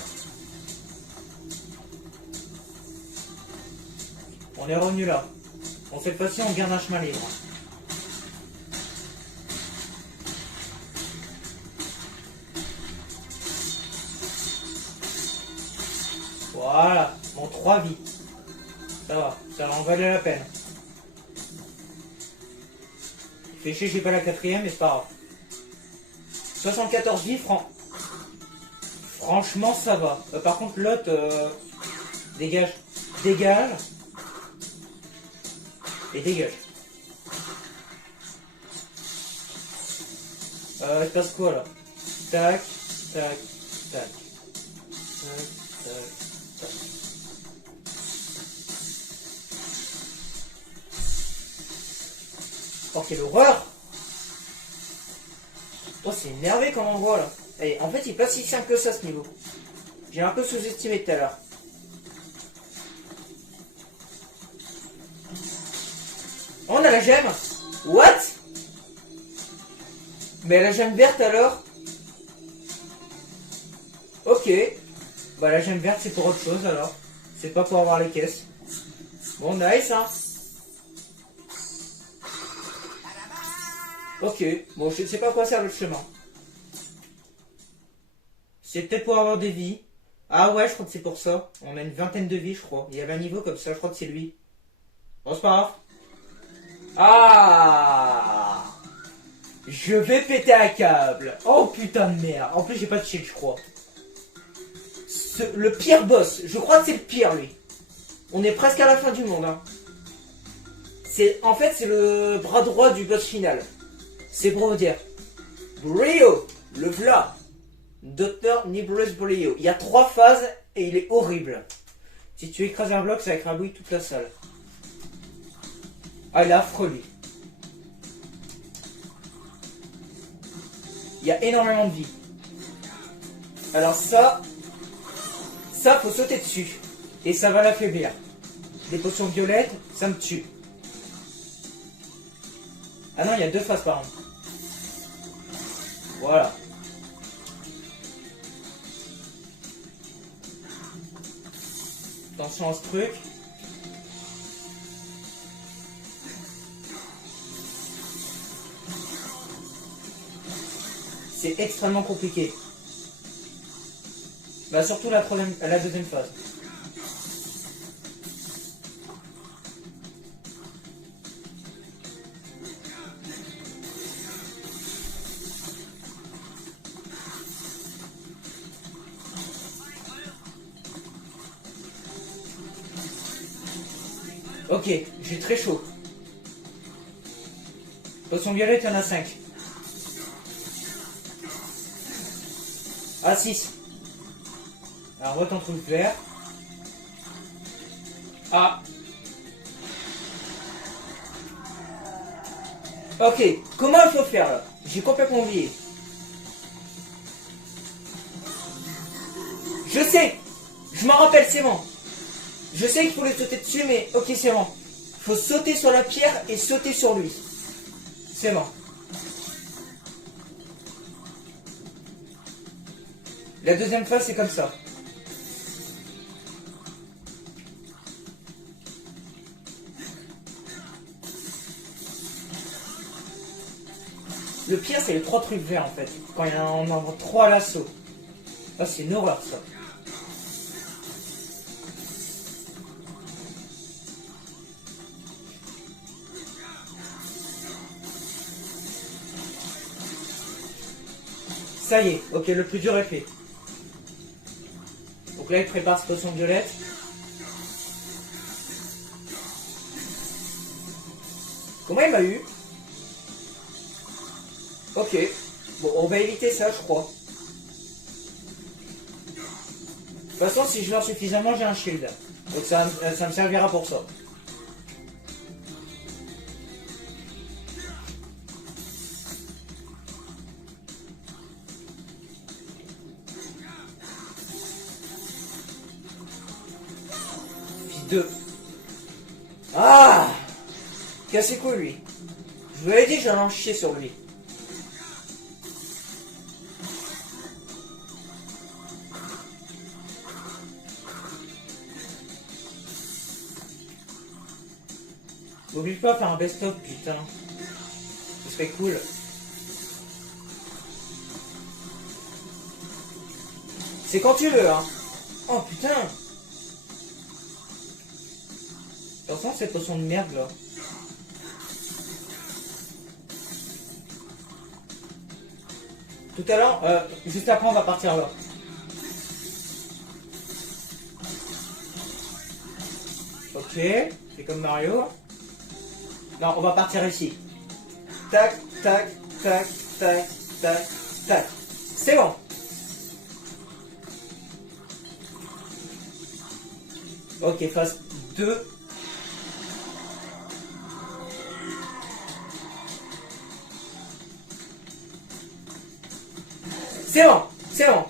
On est revenu là. Bon, cette fois-ci, on garde un chemin libre. Voilà, bon, 3 vies. Ça en valait la peine. Fait chier, j'ai pas la 4ème, mais c'est pas grave. 74 vies, franchement, ça va. Par contre, l'autre, dégage. Dégage. Et dégage. Il se passe quoi, là? Tac, tac, tac. Tac, tac. Oh, quelle horreur! Oh, c'est énervé comme on voit là. Et en fait, il est pas si simple que ça ce niveau. J'ai un peu sous-estimé tout à l'heure. On a la gemme. What? Mais la gemme verte alors? Ok. Bah la gemme verte c'est pour autre chose alors. C'est pas pour avoir les caisses. Bon, nice hein. Ok. Bon, je sais pas à quoi sert le chemin. C'est peut-être pour avoir des vies. Ah ouais, je crois que c'est pour ça. On a une vingtaine de vies, je crois. Il y avait un niveau comme ça, je crois que c'est lui. Bon, c'est pas grave. Ah! Je vais péter un câble. Oh putain de merde. En plus, j'ai pas de shield, je crois. Le pire boss. Je crois que c'est le pire, lui. On est presque à la fin du monde. Hein. En fait, c'est le bras droit du boss final. C'est pour vous dire. Brio, le v'là. Dr. Nibelus Brio. Il y a 3 phases et il est horrible. Si tu écrases un bloc, ça écrabouille toute la salle. Ah, il est affreux, lui. Il y a énormément de vie. Alors ça, faut sauter dessus. Et ça va l'affaiblir. Des potions violettes, ça me tue. Ah non, il y a 2 phases par an. Voilà. Attention à ce truc. C'est extrêmement compliqué. Bah surtout la deuxième phase. Ok, j'ai très chaud. Potion violette, il y en a 5. Ah, 6. Alors, on voit ton truc vert. Ah. Ok, comment il faut faire là? J'ai complètement oublié. Je sais. Je m'en rappelle, c'est bon. Je sais qu'il faut les sauter dessus, mais ok, c'est bon. Il faut sauter sur la pierre et sauter sur lui. C'est bon. La deuxième phase, c'est comme ça. Le pire, c'est les 3 trucs verts, en fait. Quand il y en a 3 à l'assaut. Ah, c'est une horreur, ça. Ça y est, ok, le plus dur est fait. Donc là, il prépare cette potion violette. Comment il m'a eu? Ok. Bon, on va éviter ça, je crois. De toute façon, si je meurs suffisamment, j'ai un shield. Donc ça me servira pour ça. Puis 2. Ah! Cassez quoi lui? Je vous avais dit que j'allais en chier sur lui. N'oublie pas de faire un best-of, putain. Ce serait cool. C'est quand tu veux, hein. Oh putain. Attention cette potion de merde là. Tout à l'heure, juste après on va partir là. Ok, c'est comme Mario. Non, on va partir ici. Tac, tac, tac, tac, tac, tac. C'est bon. Ok, phase 2. C'est bon, c'est bon.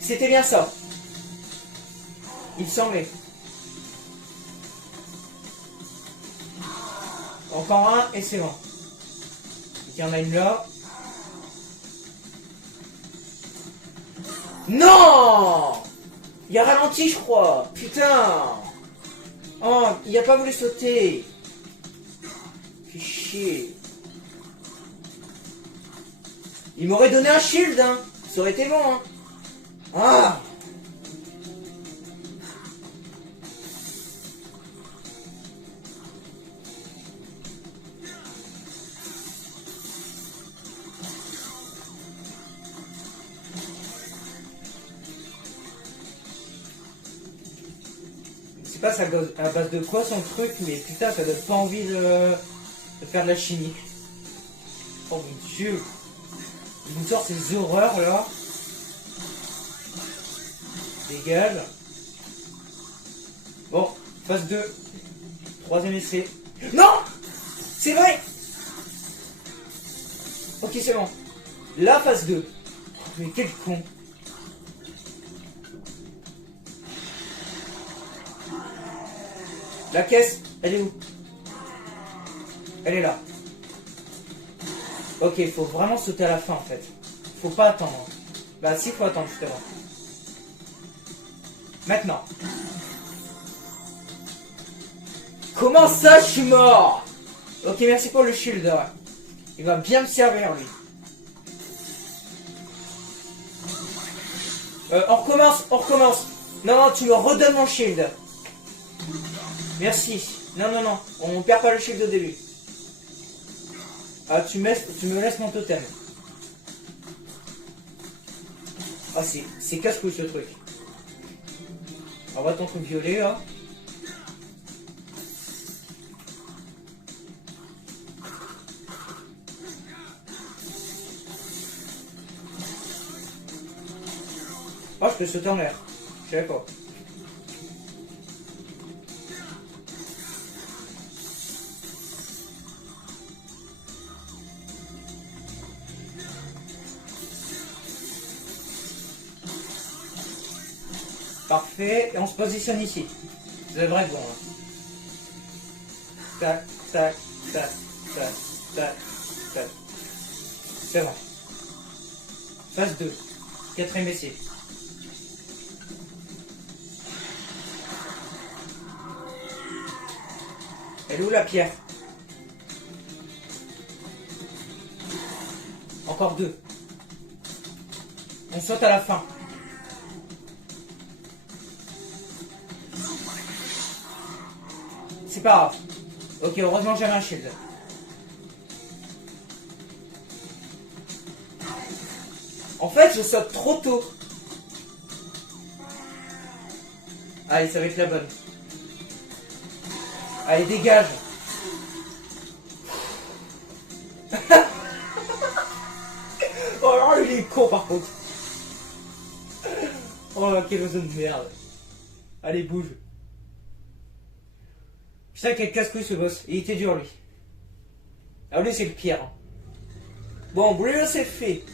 C'était bien ça. Il semblait. Encore un et c'est bon. Il y en a une là. Non! Il a ralenti, je crois. Putain! Oh, il a pas voulu sauter. Fais chier. Il m'aurait donné un shield, hein. Ça aurait été bon, hein. Ah! Je sais pas à base de quoi son truc, mais putain, ça donne pas envie de faire de la chimie. Oh mon dieu! Il nous sort ces horreurs là. Dégage. Bon, phase 2. Troisième essai. Non! C'est vrai! Ok, c'est bon. La phase 2. Mais quel con. La caisse, elle est où? Elle est là. Ok, il faut vraiment sauter à la fin en fait. Faut pas attendre. Bah si, faut attendre justement. Maintenant. Comment ça, je suis mort? Ok, merci pour le shield. Il va bien me servir lui. On recommence, on recommence. Non, non, tu me redonnes mon shield. Merci. Non, non, non, on perd pas le shield au début. Ah, tu me laisses mon totem. Ah, c'est casse-couille ce truc. On va ton truc violet là. Oh, je peux sauter en l'air. Je savais pas. Parfait, et on se positionne ici. Ça devrait être bon. Hein. Tac, tac, tac, tac, tac, tac. C'est bon. Phase 2. Quatrième essai. Elle est où la pierre? Encore 2. On saute à la fin. C'est pas grave. Ok, heureusement j'avais un shield. En fait, je saute trop tôt. Allez, ça va être la bonne. Allez, dégage. Oh là, il est con par contre. Oh, quel oiseau de merde. Allez, bouge. Putain, quel casse-couille ce boss. Il était dur lui. Ah, lui, c'est le pire. Bon, Brio, c'est fait.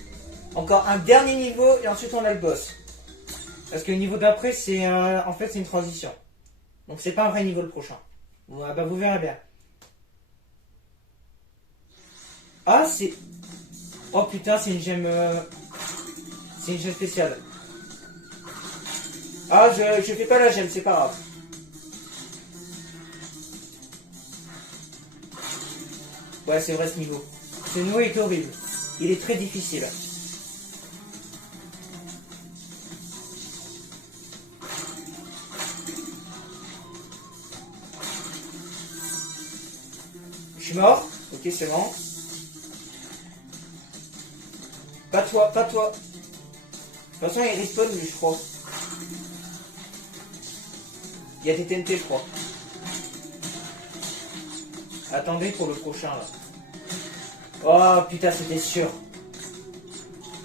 Encore un dernier niveau et ensuite on a le boss. Parce que le niveau d'après, c'est en fait, c'est une transition. Donc, c'est pas un vrai niveau le prochain. Bon, bah, vous verrez bien. Ah, c'est... Oh putain, c'est une gemme... C'est une gemme spéciale. Ah, je fais pas la gemme, c'est pas grave. Ouais, c'est vrai ce niveau. Ce niveau est horrible. Il est très difficile. Je suis mort. Ok, c'est bon. Pas toi, pas toi. De toute façon, il respawn, lui, je crois. Il y a des TNT, je crois. Attendez pour le prochain, là. Oh, putain, c'était sûr.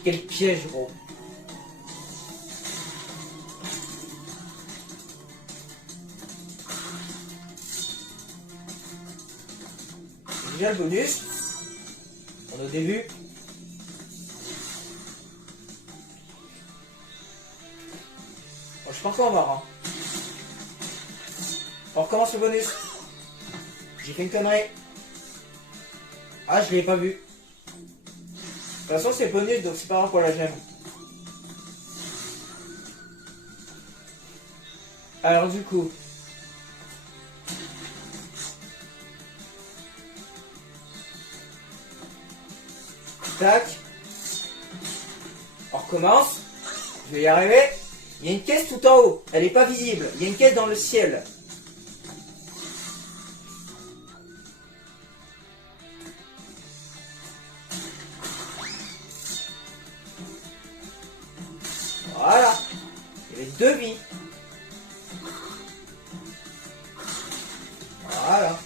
Quel piège, gros. Déjà le bonus. On est au début. Bon, je suis pas encore mort, hein. On recommence le bonus. J'ai fait une connerie. Ah, je l'ai pas vu. De toute façon, c'est bonus, donc c'est pas grave pour la gemme. Alors du coup... Tac. On recommence. Je vais y arriver. Il y a une caisse tout en haut. Elle n'est pas visible. Il y a une caisse dans le ciel. Voilà. Il y avait 2 vies. Voilà.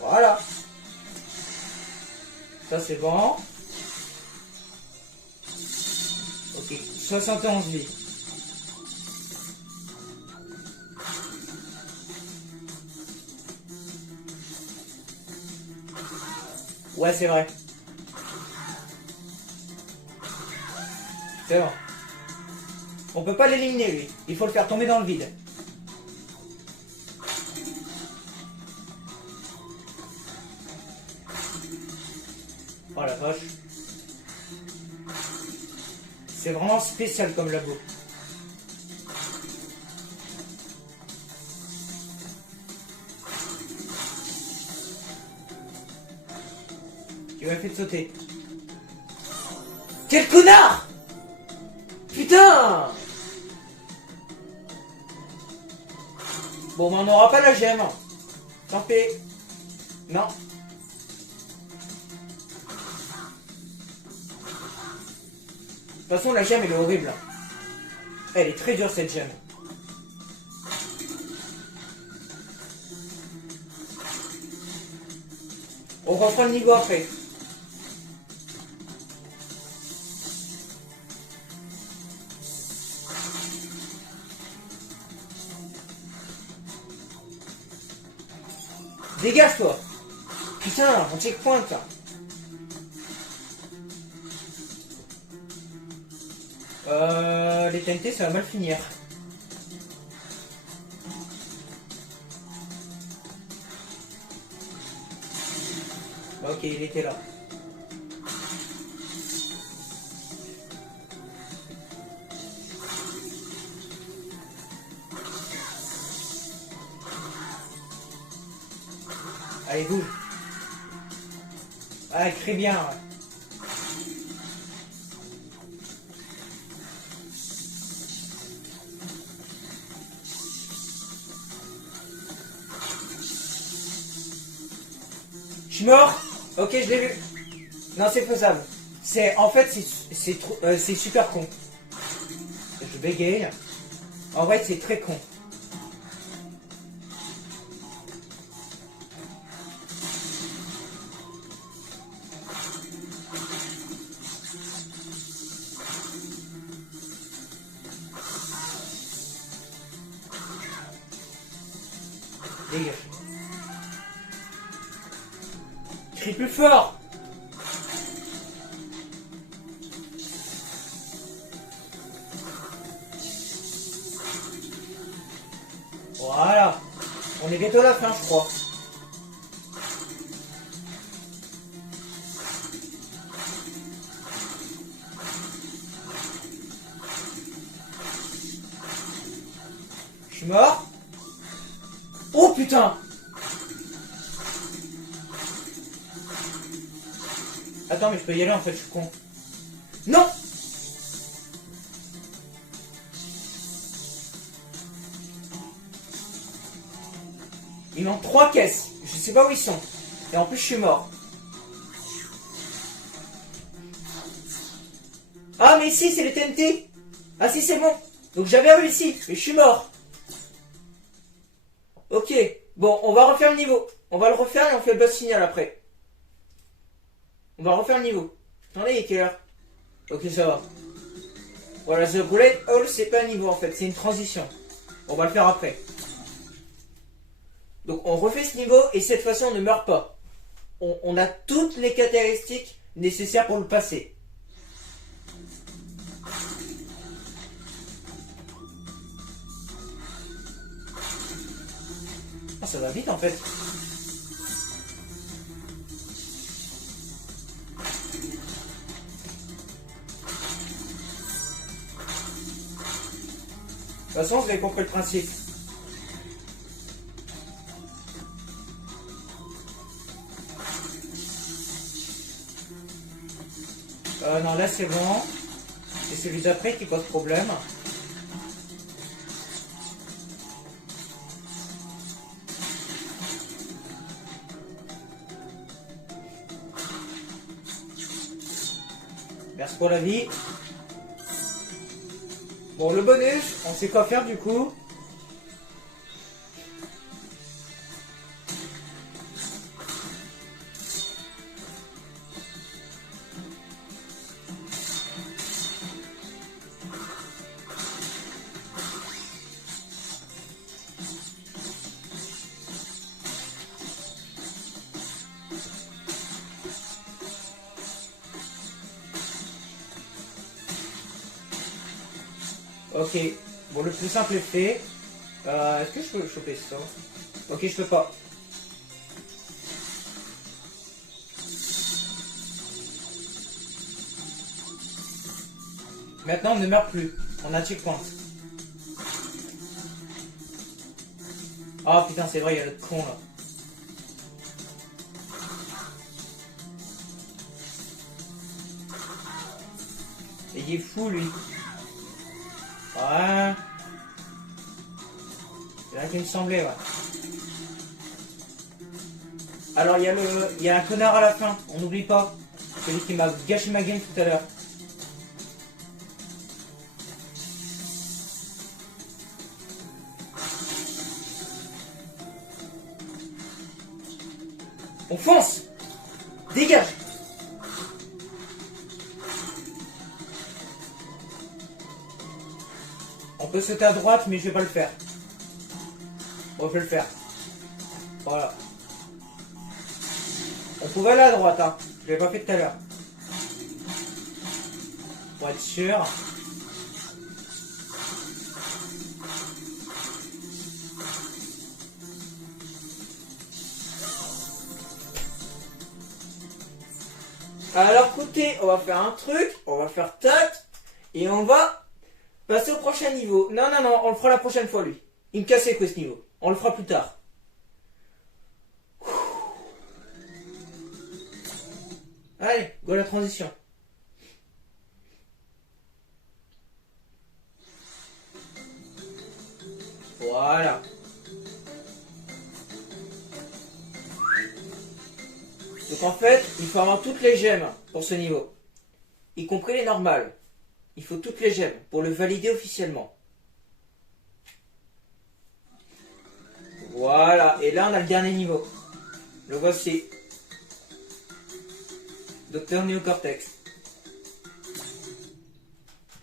Voilà. Ça c'est bon. Ok, 71 vies. Ouais, c'est vrai. C'est bon. On peut pas l'éliminer lui. Il faut le faire tomber dans le vide. Oh la vache. C'est vraiment spécial comme labo. Tu m'as fait sauter. Quel connard! Putain! Bon, mais on n'aura pas la gemme. Tant pis. Non. De toute façon, la gemme, elle est horrible. Elle est très dure, cette gemme. On reprend le niveau après. Dégage-toi. Putain, on checkpoint, là. Les TNT, ça va mal finir. Ok, il était là. Allez, bouge. Ah, très bien. Je suis mort. Ok, je l'ai vu. Non, c'est faisable. C'est en fait c'est super con. Je bégaye. En vrai, c'est très con. Dégage. Crie plus fort. Voilà. On est bientôt à la fin, je crois. Je suis mort. Oh putain. Attends, mais je peux y aller en fait, je suis con. Non. Il manque 3 caisses. Je sais pas où ils sont. Et en plus, je suis mort. Ah, mais si, c'est les TNT. Ah si, c'est bon. Donc j'avais réussi, mais je suis mort. Ok. Bon, on va refaire le niveau. On va le refaire et on fait le boss final après. On va refaire le niveau. Attendez, il est quelle heure? Ok, ça va. Voilà, The Great Hall, c'est pas un niveau en fait, c'est une transition. On va le faire après. Donc on refait ce niveau et cette fois-ci on ne meurt pas. On a toutes les caractéristiques nécessaires pour le passer. Ah, ça va vite en fait. De toute façon, vous avez compris le principe. Non, là c'est bon. C'est celui d'après qui pose problème. Merci pour la vie. Bon, le bonus, on sait quoi faire du coup. Ok, bon le plus simple est fait. Est-ce que je peux choper ça? Ok, je peux pas. Maintenant on ne meurt plus. On a checkpoint. Ah putain c'est vrai, il y a le con là. Et il est fou lui. Ouais. C'est là qu'il me semblait, ouais. Alors, il y a un connard à la fin, on n'oublie pas. Celui qui m'a gâché ma game tout à l'heure. On fonce! Dégage! On peut sauter à droite, mais je vais pas le faire. Bon, je vais le faire. Voilà. On pouvait aller à droite, hein. Je l'ai pas fait tout à l'heure. Pour être sûr. Alors écoutez, on va faire un truc, on va faire tac, et on va passer au prochain niveau. Non, non, non, on le fera la prochaine fois lui. Il me cassait quoi ce niveau. On le fera plus tard. Allez, go la transition. Voilà. Donc en fait, il faut avoir toutes les gemmes pour ce niveau. Y compris les normales. Il faut toutes les gemmes pour le valider officiellement. Voilà. Et là, on a le dernier niveau. Le voici. Docteur Néocortex.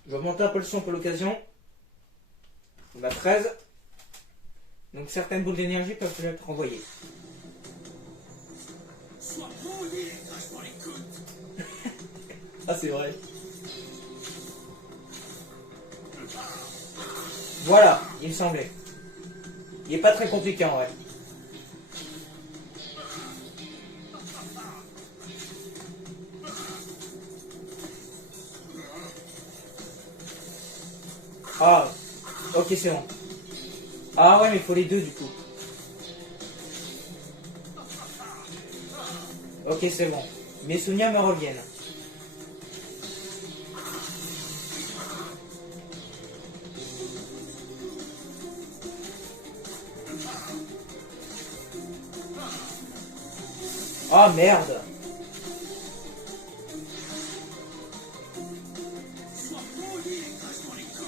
Je vais augmenter un peu le son pour l'occasion. On a 13. Donc certaines boules d'énergie peuvent être envoyées. Sois poli, Crash Bandicoot. Ah c'est vrai. Voilà, il me semblait. Il est pas très compliqué en vrai. Ah, ok c'est bon. Ah ouais mais il faut les deux du coup. Ok c'est bon. Mes souvenirs me reviennent. Ah merde. Sois poli, Crash Bandicoot.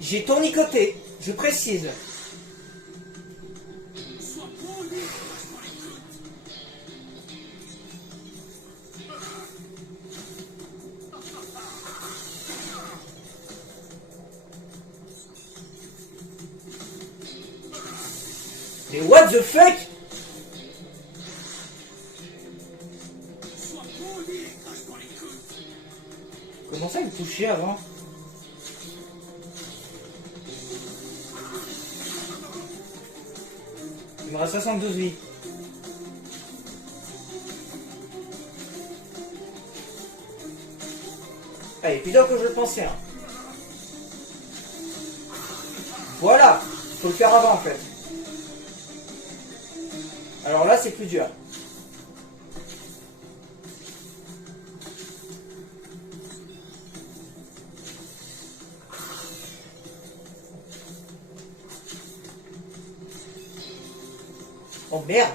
J'ai tournicoté, je précise. Mais what the fuck? Sois poli et crache dans les côtes. Comment ça il me touchait avant? Il me reste 72 vies. Allez, plus dur que je le pensais. Hein. Voilà. Faut le faire avant en fait. Alors là c'est plus dur. Oh merde.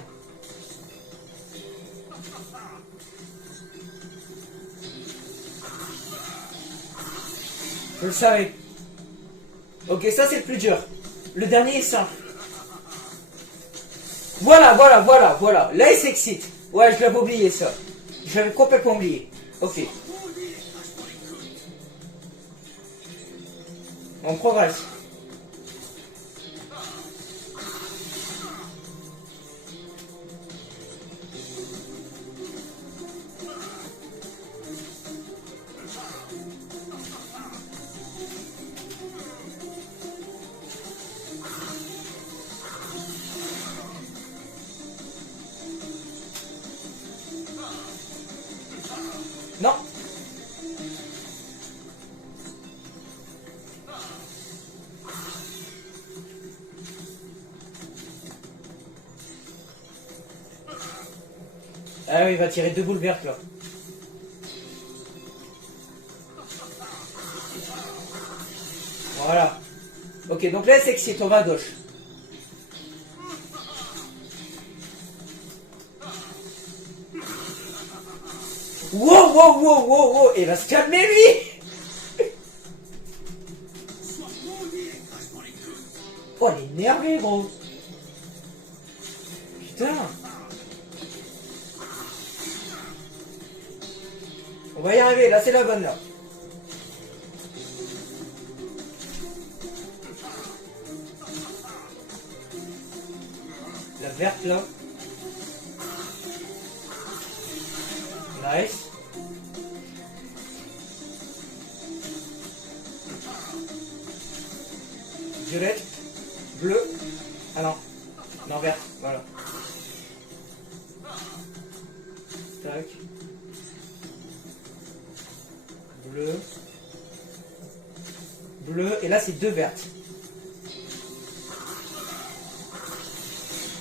Je le savais. Ok, ça c'est le plus dur. Le dernier est simple. Voilà. Là il s'excite. Ouais, je l'avais oublié ça. J'avais complètement oublié. Ok. On progresse. Non. Ah oui, il va tirer 2 boules vertes là. Voilà. Ok, donc là elle s'excite, on va à gauche. Wow. Il va se calmer lui. Sois poli et crache dans les côtes. Oh, il est énervé gros. Putain. On va y arriver, là c'est la bonne là. La verte là. Nice. Violette. Bleu. Ah non. Non, verte. Voilà. Tac. Bleu. Bleu. Et là, c'est 2 vertes.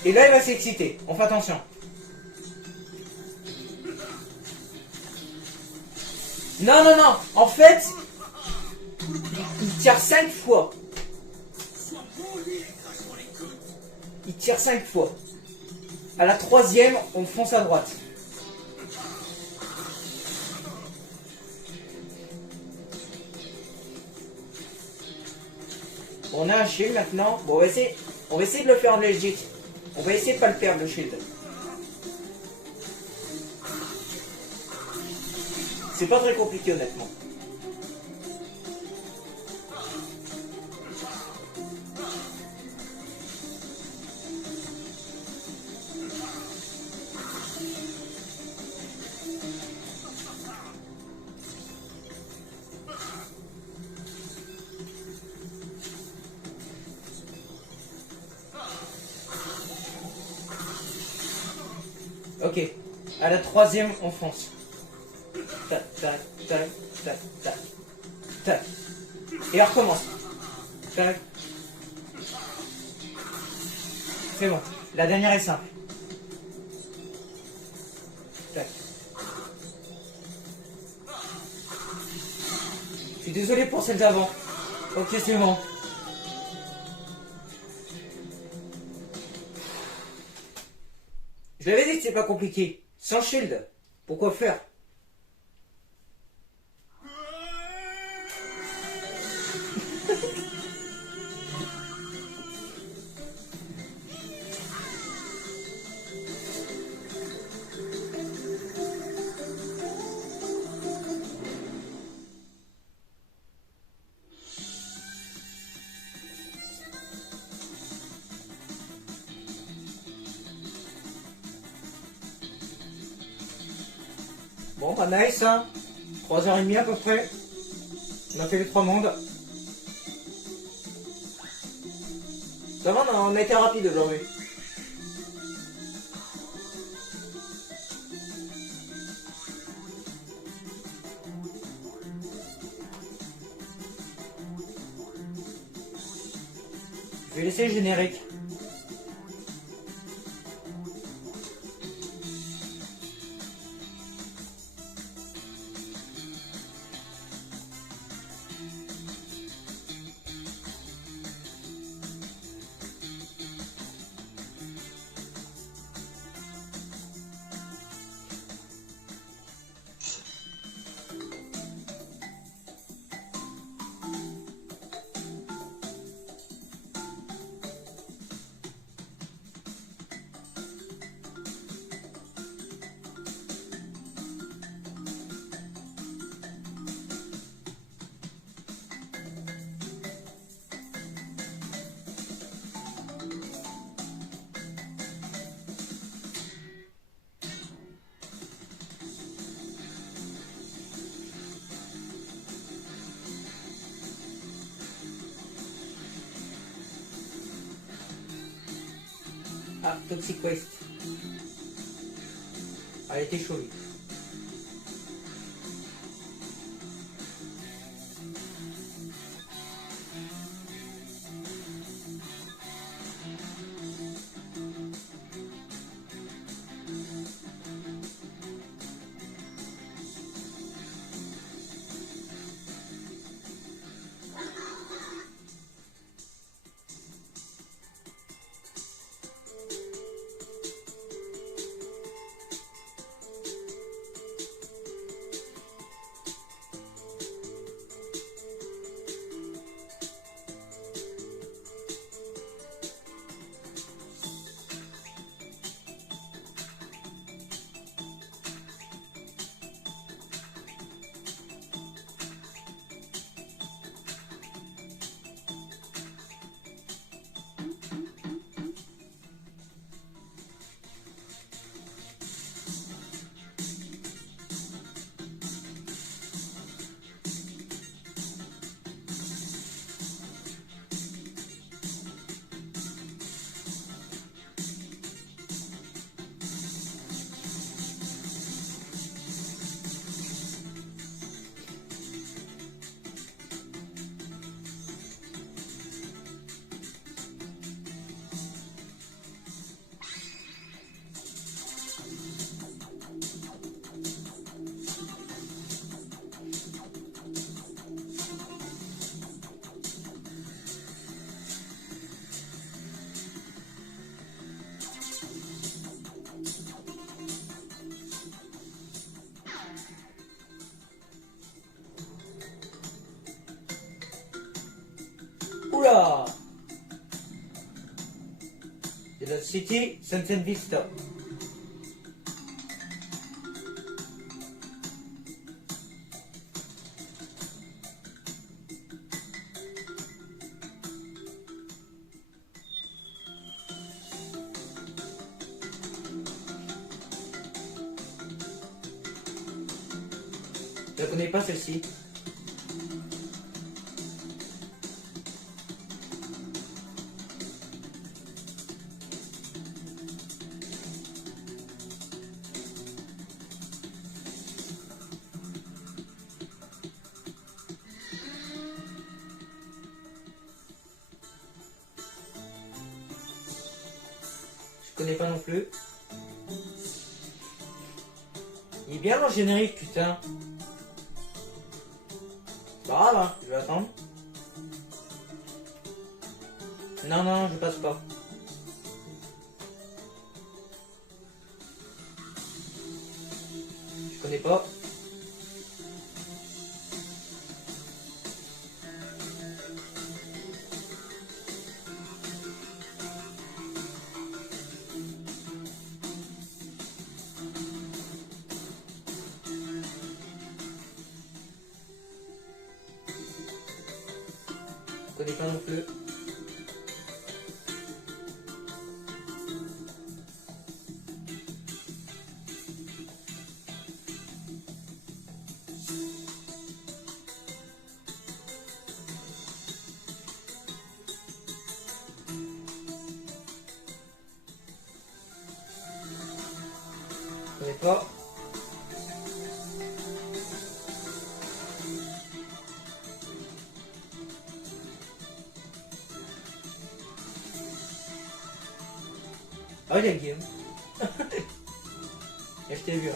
Et là, il va s'exciter. On fait attention. Non. En fait, il tire 5 fois. Sois poli et crache dans les côtes. Il tire 5 fois. À la 3e, on fonce à droite. Bon, on a un shield maintenant. Bon, on va essayer de le faire en legit. On va essayer de pas le perdre le shield. C'est pas très compliqué honnêtement. Ok, à la 3e, on fonce. Tac. Et on recommence. Tac. C'est bon, la dernière est simple. Tac. Je suis désolé pour celle d'avant. Ok, c'est bon. Je l'avais dit que c'est pas compliqué. Sans shield. Pourquoi faire? bah nice, hein. 3h30 à peu près. On a fait les 3 mondes. Ça va, on a été rapide aujourd'hui. Je vais laisser le générique. Ah, Toxic Waste. Ah, elle était chaude. Oula! C'est la City Sunset Vista. Je la connais pas celle-ci. Je connais pas non plus. Il est bien le générique, putain. C'est pas grave, hein, je vais attendre. Non, non, je passe pas. Je connais pas. Je connais pas non plus. pas. Ah oui, il y a Guillaume. Et je t'ai vu. Hein.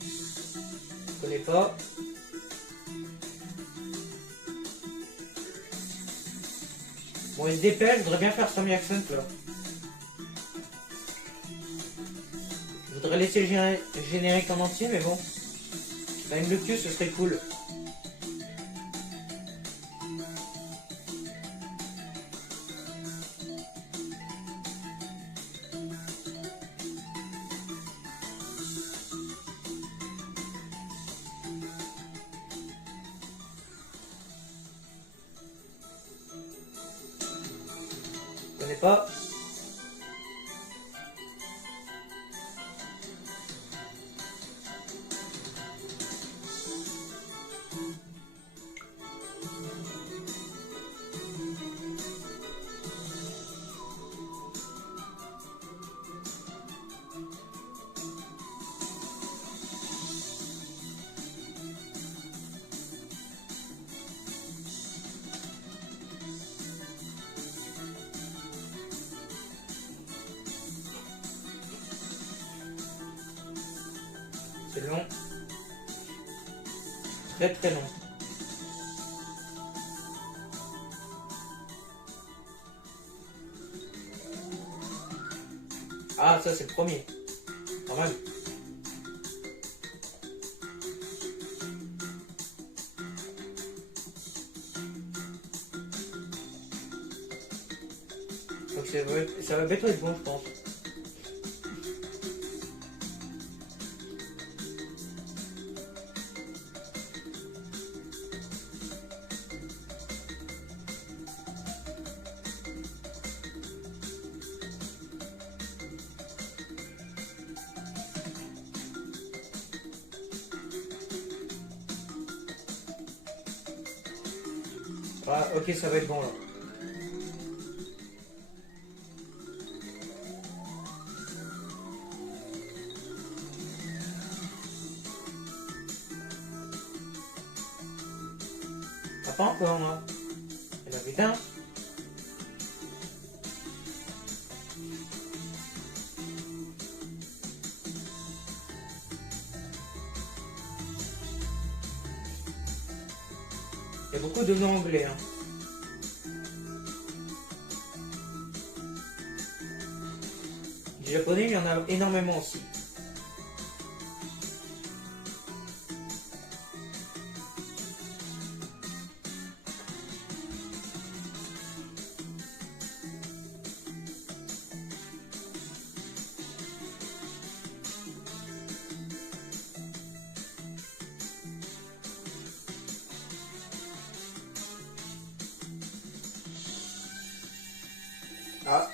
Je connais pas. Bon, il se dépêche, je voudrais bien faire Stormy Accent là. Je voudrais laisser le générique en entier, mais bon. Time le cul, ce serait cool. Je connais pas. C'est long. Très très long. Ah, ça c'est le premier. Normal. Donc ça va bientôt être bon, je pense. Ah, ok, ça va être bon là. Ah, pas encore, moi. Eh ben putain. Il y a beaucoup de noms anglais. Hein. Du japonais, il y en a énormément aussi. Ah.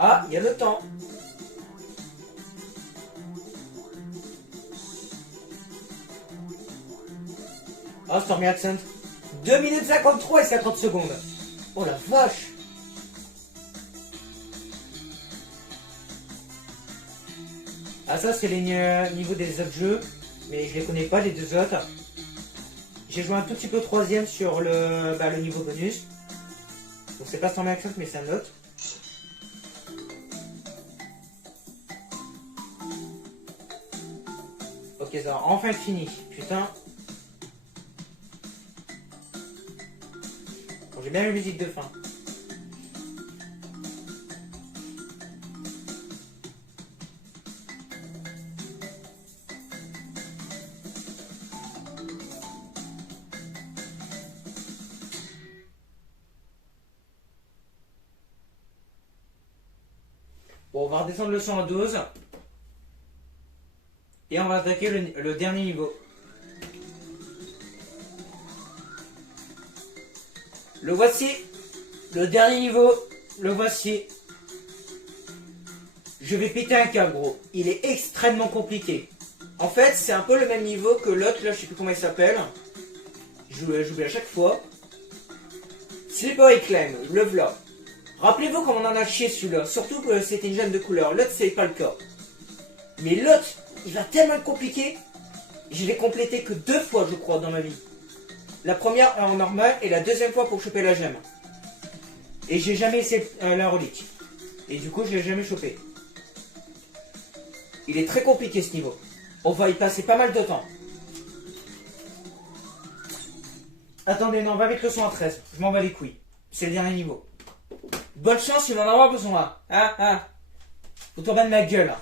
Ah, il y a le temps. Ah, Stormy Accent. 2 minutes 53 et 50 secondes. Oh la vache. Ah, ça c'est les niveaux des autres jeux. Mais je les connais pas, les deux autres. J'ai joué un tout petit peu au troisième sur le niveau bonus. Donc c'est pas Stormy Accent mais c'est un autre. Ok, ça va enfin être fini. Putain. Bon, j'ai bien la musique de fin. Bon, on va redescendre le son à 12. Et on va attaquer le dernier niveau. Le voici. Le dernier niveau. Le voici. Je vais péter un câble, gros. Il est extrêmement compliqué. En fait, c'est un peu le même niveau que l'autre, là, je sais plus comment il s'appelle. J'oublie à chaque fois. Slippery Climb, le vlog. Rappelez-vous comment on en a chié celui-là. Surtout que c'était une gemme de couleur. L'autre, c'est pas le cas. Mais l'autre, il va tellement être compliqué. Je l'ai complété que 2 fois, je crois, dans ma vie. La première en normal et la deuxième fois pour choper la gemme. Et j'ai jamais essayé la relique. Et du coup, je l'ai jamais chopé. Il est très compliqué ce niveau. On va y passer pas mal de temps. Attendez, non, on va mettre le son à 13. Je m'en bats les couilles. C'est le dernier niveau. Bonne chance, il va en avoir besoin. Faut tomber de ma gueule.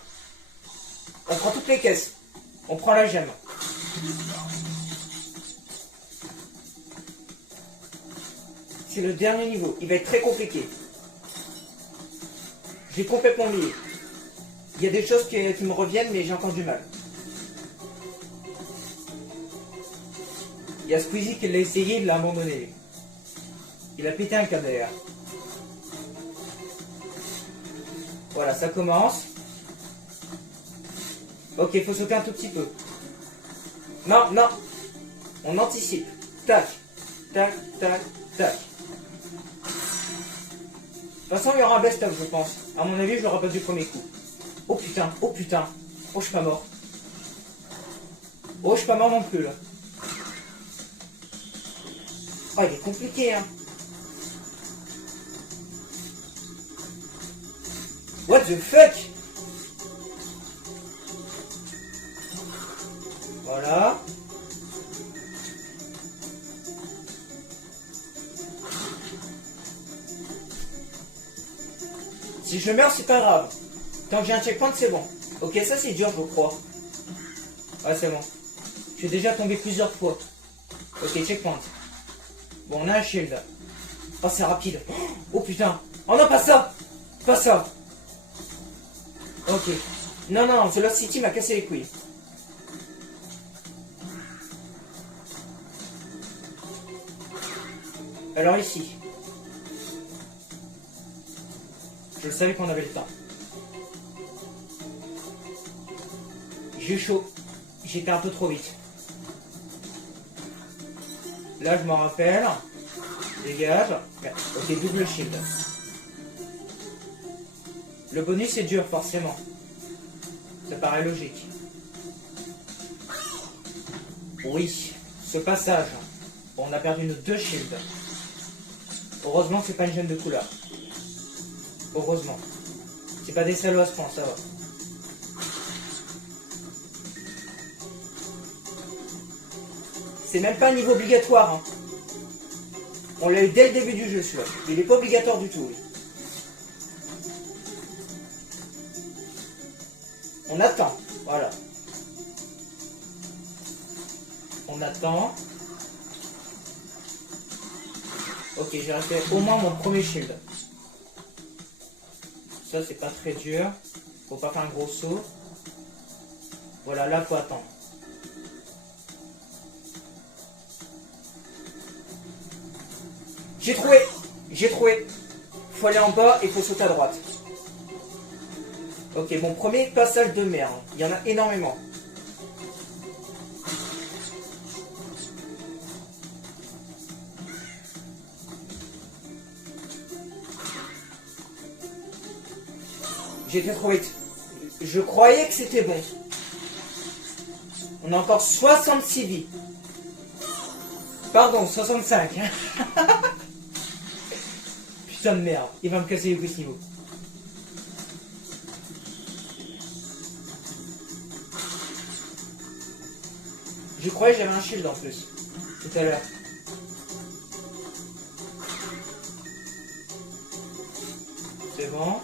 On prend toutes les caisses. On prend la gemme. C'est le dernier niveau. Il va être très compliqué. J'ai complètement oublié. Il y a des choses qui me reviennent, mais j'ai encore du mal. Il y a Squeezie qui l'a essayé, il l'a abandonné. Il a pété un câble d'ailleurs. Voilà, ça commence. Ok, il faut sauter un tout petit peu. Non, non. On anticipe. Tac, tac, tac, tac. De toute façon, il y aura un best-of, je pense. À mon avis, je l'aurai pas du premier coup. Oh putain, oh putain. Oh, je suis pas mort. Oh, je suis pas mort non plus, là. Oh, il est compliqué, hein. What the fuck? Voilà. Si je meurs, c'est pas grave. Tant que j'ai un checkpoint, c'est bon. Ok, ça c'est dur, je crois. Ouais, c'est bon. Je suis déjà tombé plusieurs fois. Ok, checkpoint. Bon, on a un shield. Oh, c'est rapide. Oh putain. Oh non, pas ça. Pas ça. Ok. Non, non, The Lost City m'a cassé les couilles. Alors ici. Je savais qu'on avait le temps. J'ai chaud. J'étais un peu trop vite. Là, je m'en rappelle. Dégage. Ok, double shield. Le bonus est dur, forcément. Ça paraît logique. Oui, ce passage. On a perdu nos 2 shields. Heureusement que c'est pas une gemme de couleur. Heureusement. C'est pas des salauds à ce point, ça va. C'est même pas un niveau obligatoire. Hein. On l'a eu dès le début du jeu, celui-là. Il est pas obligatoire du tout. Oui. On attend. Voilà. On attend. Ok, j'ai récupéré au moins mon premier shield. Ça, c'est pas très dur. Faut pas faire un gros saut. Voilà, là, faut attendre. J'ai trouvé. J'ai trouvé. Faut aller en bas et faut sauter à droite. Ok, mon premier passage de mer. Il y en a énormément. J'étais trop vite. Je croyais que c'était bon. On a encore 66 vies. Pardon, 65. Putain de merde. Il va me casser les couilles ce niveau. Je croyais que j'avais un shield en plus. Tout à l'heure. C'est bon.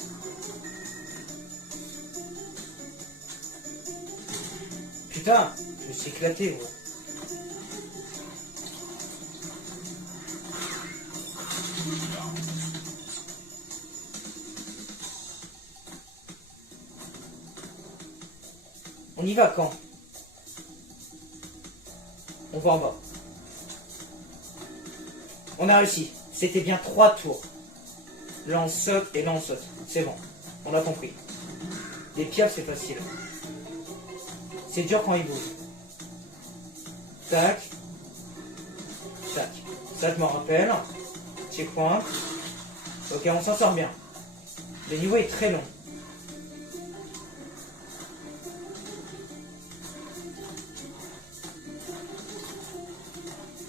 Putain, je me suis éclaté, gros. On y va quand? On va en bas. On a réussi. C'était bien 3 tours. Là on saute et là on saute. C'est bon. On a compris. Les piafs c'est facile. C'est dur quand ils bougent. Tac. Tac. Ça je m'en rappelle. Checkpoint. Ok, on s'en sort bien. Le niveau est très long.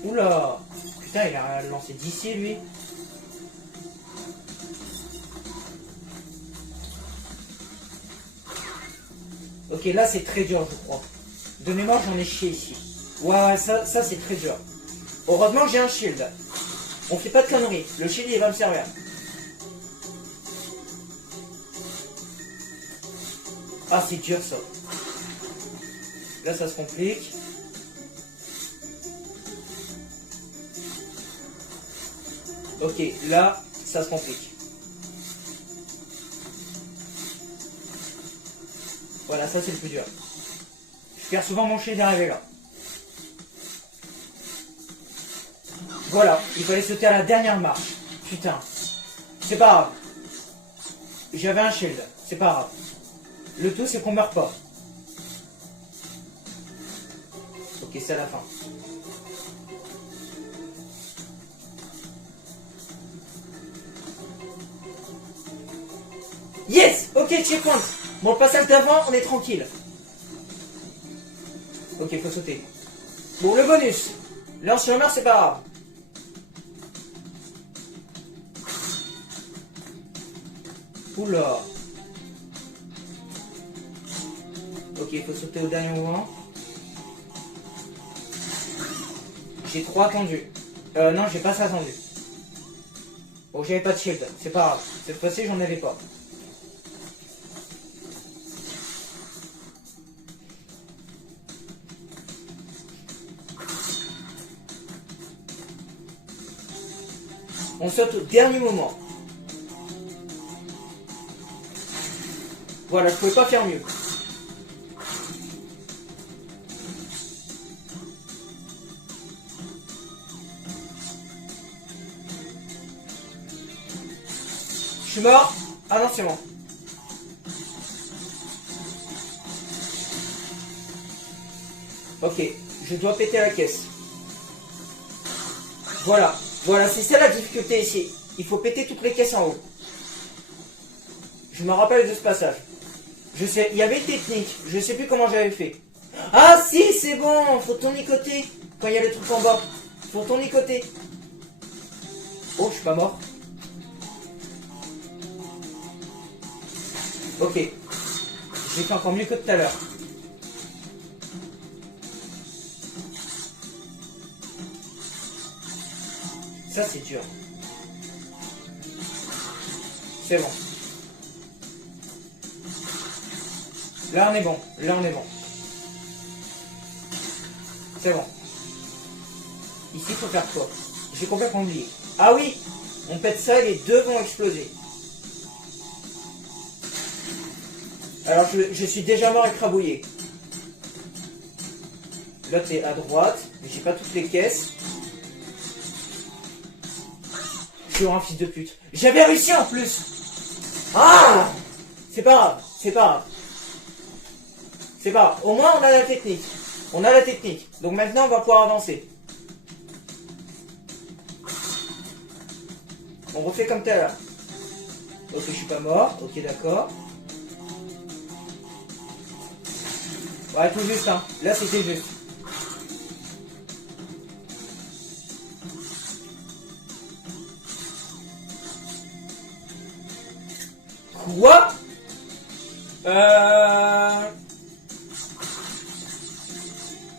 Oula. Putain, il a lancé d'ici lui. Ok, là c'est très dur je crois. De mémoire j'en ai chié ici. Ouais, ça c'est très dur. Heureusement j'ai un shield. On fait pas de conneries. Le shield il va me servir. Ah c'est dur ça. Là ça se complique. Ok, là ça se complique. Voilà, ça c'est le plus dur. Je perds souvent mon shield d'arriver là. Voilà, il fallait sauter à la dernière marche. Putain. C'est pas grave. J'avais un shield, c'est pas grave. Le tout c'est qu'on meurt pas. Ok, c'est à la fin. Yes. Ok, checkpoint. Bon, le passage d'avant, on est tranquille. Ok, faut sauter. Bon, le bonus. Là, si on meurt, c'est pas grave. Oula. Ok, il faut sauter au dernier moment. J'ai trop attendu. Non, j'ai pas ça attendu. Bon, j'avais pas de shield, c'est pas grave. Cette fois-ci, j'en avais pas. On saute au dernier moment. Voilà, je pouvais pas faire mieux. Je suis mort. Ah non, c'est bon. Ok, je dois péter la caisse. Voilà. Voilà, c'est ça la difficulté ici. Il faut péter toutes les caisses en haut. Je me rappelle de ce passage. Je sais, il y avait une technique. Je sais plus comment j'avais fait. Ah si, c'est bon. Faut tournicoter. Quand il y a le truc en bas. Faut tournicoter. Oh, je suis pas mort. Ok. J'ai fait encore mieux que tout à l'heure. Ça, c'est dur. C'est bon. Là, on est bon. Là, on est bon. C'est bon. Ici, il faut faire quoi? J'ai complètement oublié. Ah oui! On pète ça et les deux vont exploser. Alors, je suis déjà mort écrabouillé. Là, t'es à droite. Mais j'ai pas toutes les caisses. Je suis un fils de pute. J'avais réussi en plus. Ah! C'est pas grave. C'est pas grave. C'est pas grave. Au moins, on a la technique. On a la technique. Donc maintenant, on va pouvoir avancer. On refait comme tout à l'heure. Ok, je suis pas mort. Ok, d'accord. Ouais, tout juste, hein. Là, c'était juste. Quoi?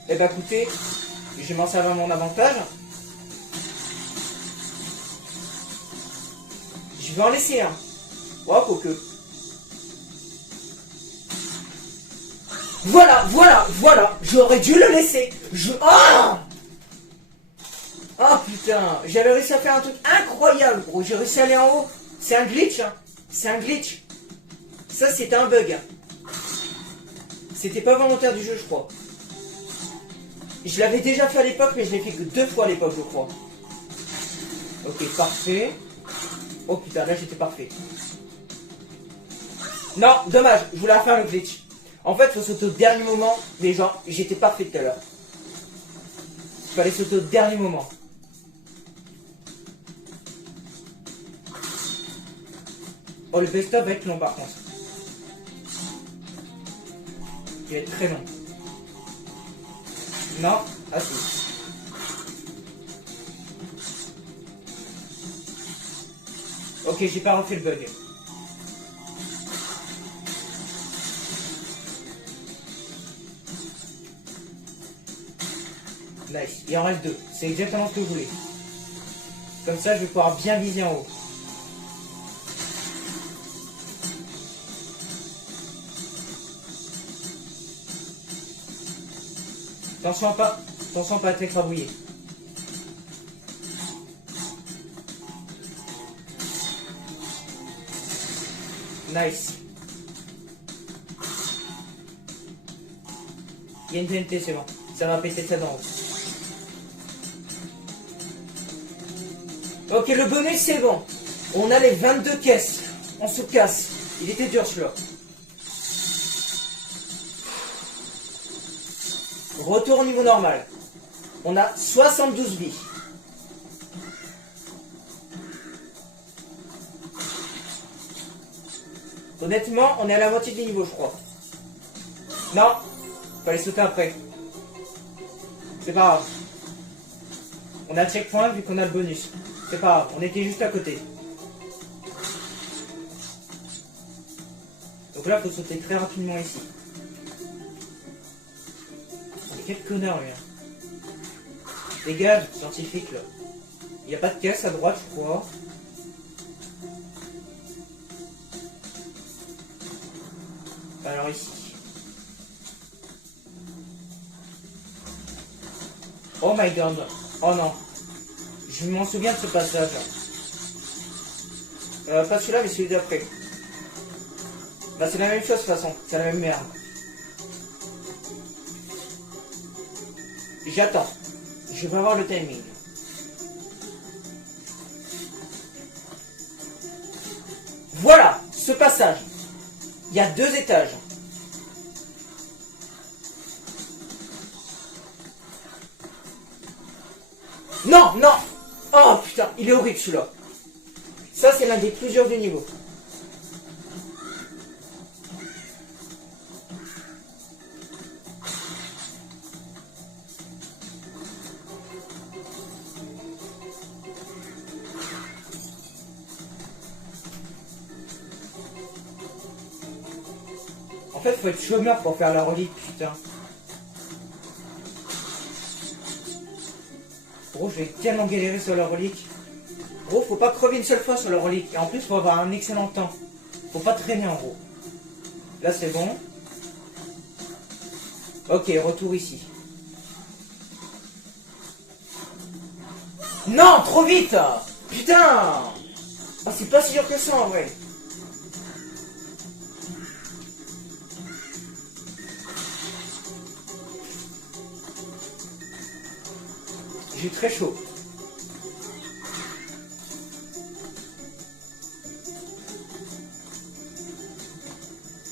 Eh ben, écoutez, je vais m'en servir à mon avantage. Je vais en laisser un. Oh, quoique. Voilà, voilà, voilà. J'aurais dû le laisser. Ah! Ah, putain. J'avais réussi à faire un truc incroyable, gros. J'ai réussi à aller en haut. C'est un glitch, hein. C'est un glitch. Ça, c'était un bug. C'était pas volontaire du jeu, je crois. Je l'avais déjà fait à l'époque, mais je l'ai fait que 2 fois à l'époque, je crois. Ok, parfait. Oh putain, là j'étais parfait. Non, dommage, je voulais faire le glitch. En fait, faut sauter au dernier moment, mais genre, j'étais parfait tout à l'heure. Il fallait sauter au dernier moment. Oh, le best-of va être long par contre. Il va être très long. Non, ah si. Ok, j'ai pas refait le bug. Nice, il en reste 2. C'est exactement ce que je voulais. Comme ça, je vais pouvoir bien viser en haut. Attention pas à t'écrabouiller. Nice. Il y a une TNT, c'est bon. Ça va péter ça d'en haut. Ok, le bonus, c'est bon. On a les 22 caisses. On se casse. Il était dur celui-là. Retour au niveau normal. On a 72 vies. Honnêtement, on est à la moitié du niveau, je crois. Non, fallait sauter après. C'est pas grave. On a checkpoint vu qu'on a le bonus. C'est pas grave, on était juste à côté. Donc là, faut sauter très rapidement ici. Quel connard lui. Dégage, scientifique là. Il n'y a pas de caisse à droite, je crois. Alors ici. Oh my god. Oh non. Je m'en souviens de ce passage. Pas celui-là, mais celui d'après. Bah c'est la même chose de toute façon. C'est la même merde. J'attends. Je vais avoir le timing. Voilà, ce passage. Il y a 2 étages. Non, non. Oh putain, il est horrible celui-là. Ça, c'est l'un des plus durs du niveau. En fait, faut être chômeur pour faire la relique, putain. Gros, je vais tellement galérer sur la relique. Gros, faut pas crever une seule fois sur la relique. Et en plus, faut avoir un excellent temps. Faut pas traîner en gros. Là, c'est bon. Ok, retour ici. Non, trop vite. Putain. Oh, c'est pas si dur que ça en vrai. J'ai très chaud.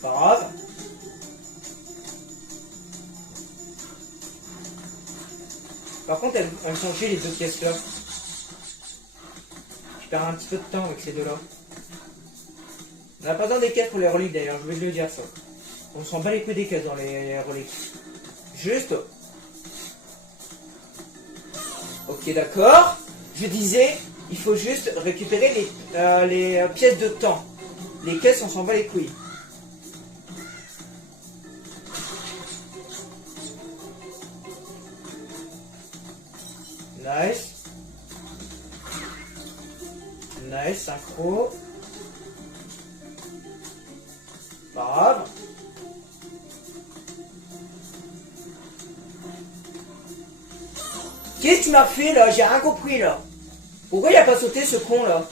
Pas grave. Par contre, elles sont chiées les 2 pièces là. Je perds un petit peu de temps avec ces 2-là. On n'a pas besoin des caisses pour les reliques d'ailleurs, je vais le dire ça. On s'en bat les couilles des caisses dans les reliques. Juste. Ok, d'accord. Je disais, il faut juste récupérer les pièces de temps. Les caisses, on s'en bat les couilles. Nice. Nice, synchro. Pas grave. Qu'est-ce que tu m'as fait là? J'ai rien compris là. Pourquoi il a pas sauté ce con là?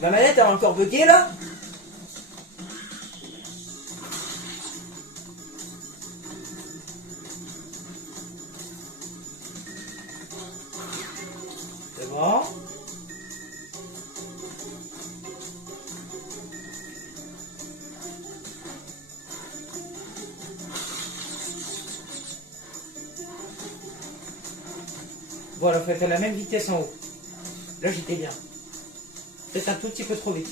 Ma manette a encore bugué là? Voilà, faut être à la même vitesse en haut. Là, j'étais bien. Peut-être un tout petit peu trop vite.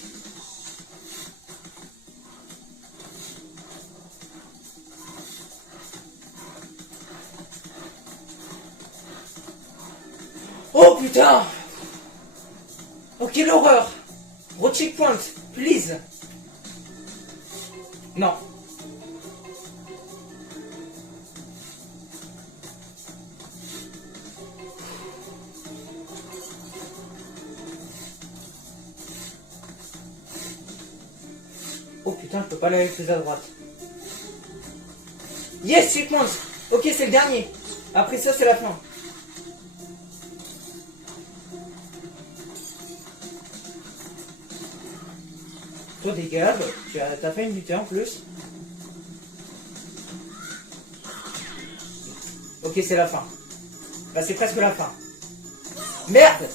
Oh putain! Oh, quelle horreur! Re-checkpoint, please! Non. Oh putain, je peux pas aller plus à droite. Yes, checkpoint! Ok, c'est le dernier. Après ça, c'est la fin. Toi, dégage. T'as fait une buté en plus. Ok, c'est la fin. Bah, c'est presque la fin. Merde!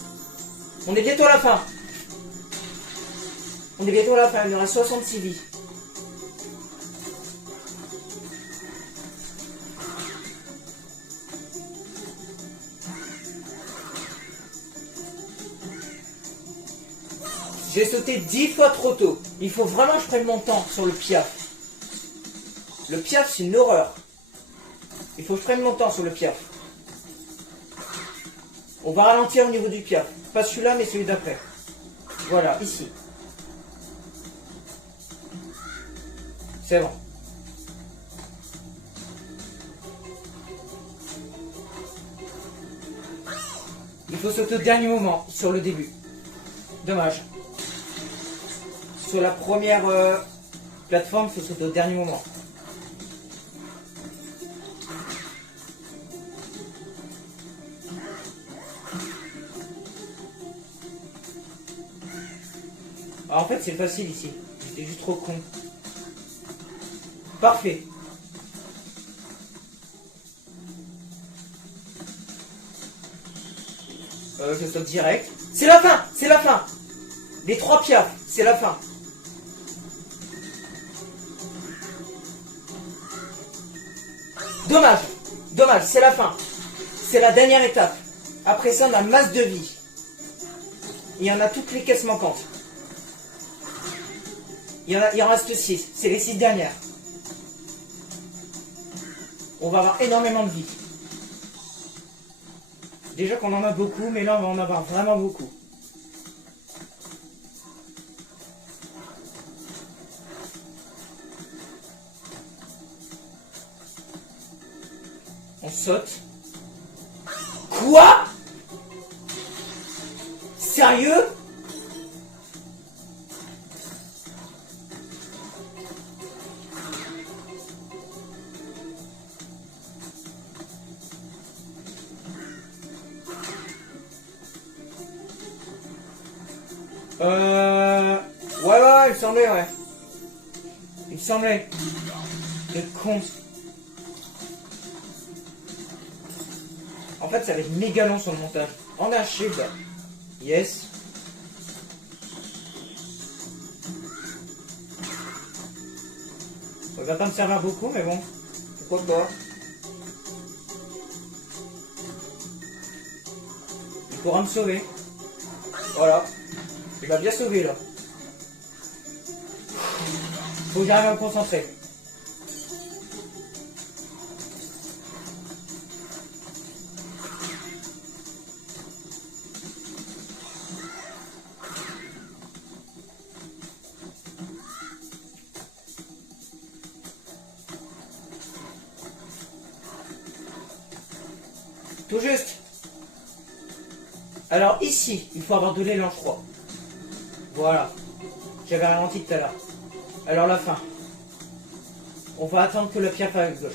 On est bientôt à la fin. On est bientôt à la fin. Il y aura 66 vies. J'ai sauté 10 fois trop tôt. Il faut vraiment que je prenne mon temps sur le piaf. Le piaf, c'est une horreur. Il faut que je prenne mon temps sur le piaf. On va ralentir au niveau du piaf. Pas celui-là, mais celui d'après. Voilà, ici. C'est bon. Il faut sauter au dernier moment, sur le début. Dommage. Sur la première plateforme, il faut sauter au dernier moment. Alors, en fait, c'est facile ici. J'étais juste trop con. Parfait. Je saute direct. C'est la fin! C'est la fin! Les 3 piafs, c'est la fin. Dommage. Dommage, c'est la fin. C'est la dernière étape. Après ça, on a masse de vie. Il y en a toutes les caisses manquantes. Il en reste 6. C'est les 6 dernières. On va avoir énormément de vie. Déjà qu'on en a beaucoup, mais là on va en avoir vraiment beaucoup. On saute. Quoi? Sérieux? Ouais, il me semblait, ouais. Il me semblait. Le con. En fait, ça va être méga long sur le montage. On a un shield. Yes. Ça va pas me servir beaucoup, mais bon. Pourquoi pas. Il pourra me sauver. Voilà. Il m'a bien sauvé, là. Faut que j'arrive à me concentrer. Tout juste. Alors ici, il faut avoir de l'élan, je crois. Voilà. J'avais ralenti tout à l'heure. Alors la fin. On va attendre que le pierre fasse à gauche.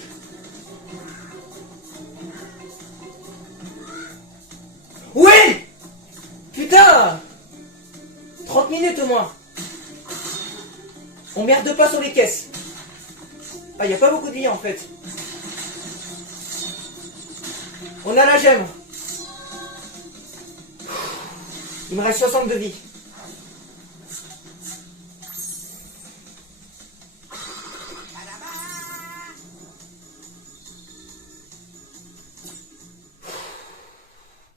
Oui! Putain! 30 minutes au moins. On merde pas sur les caisses. Ah, il n'y a pas beaucoup de vie en fait. On a la gemme. Il me reste 60 de vie.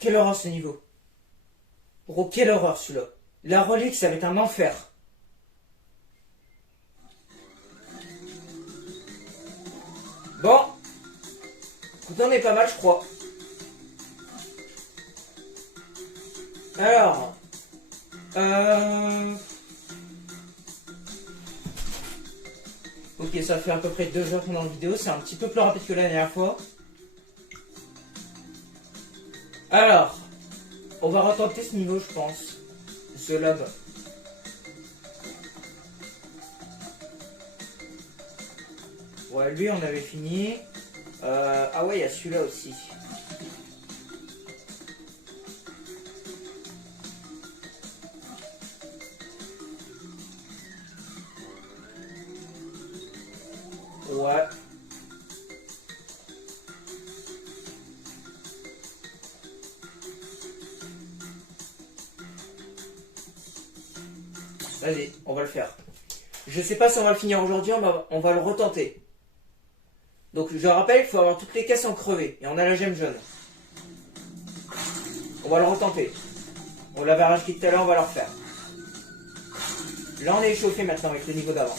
quelle horreur ce niveau. Gros, quelle horreur celui-là. La relique, ça va être un enfer. Bon. Écoute, on est pas mal, je crois. Alors. Ok, ça fait à peu près 2 heures qu'on est dans la vidéo. C'est un petit peu plus rapide que la dernière fois. Alors. On va retenter ce niveau, je pense. Ce lob. Ouais, lui, on avait fini. Ah ouais, il y a celui-là aussi. Ouais. Vas-y, on va le faire. Je sais pas si on va le finir aujourd'hui, on va le retenter. Donc je rappelle, il faut avoir toutes les caisses en crevé. Et on a la gemme jaune. On va le retenter. On l'avait rajouté tout à l'heure, on va le refaire. Là on est échauffé maintenant avec le niveau d'avant.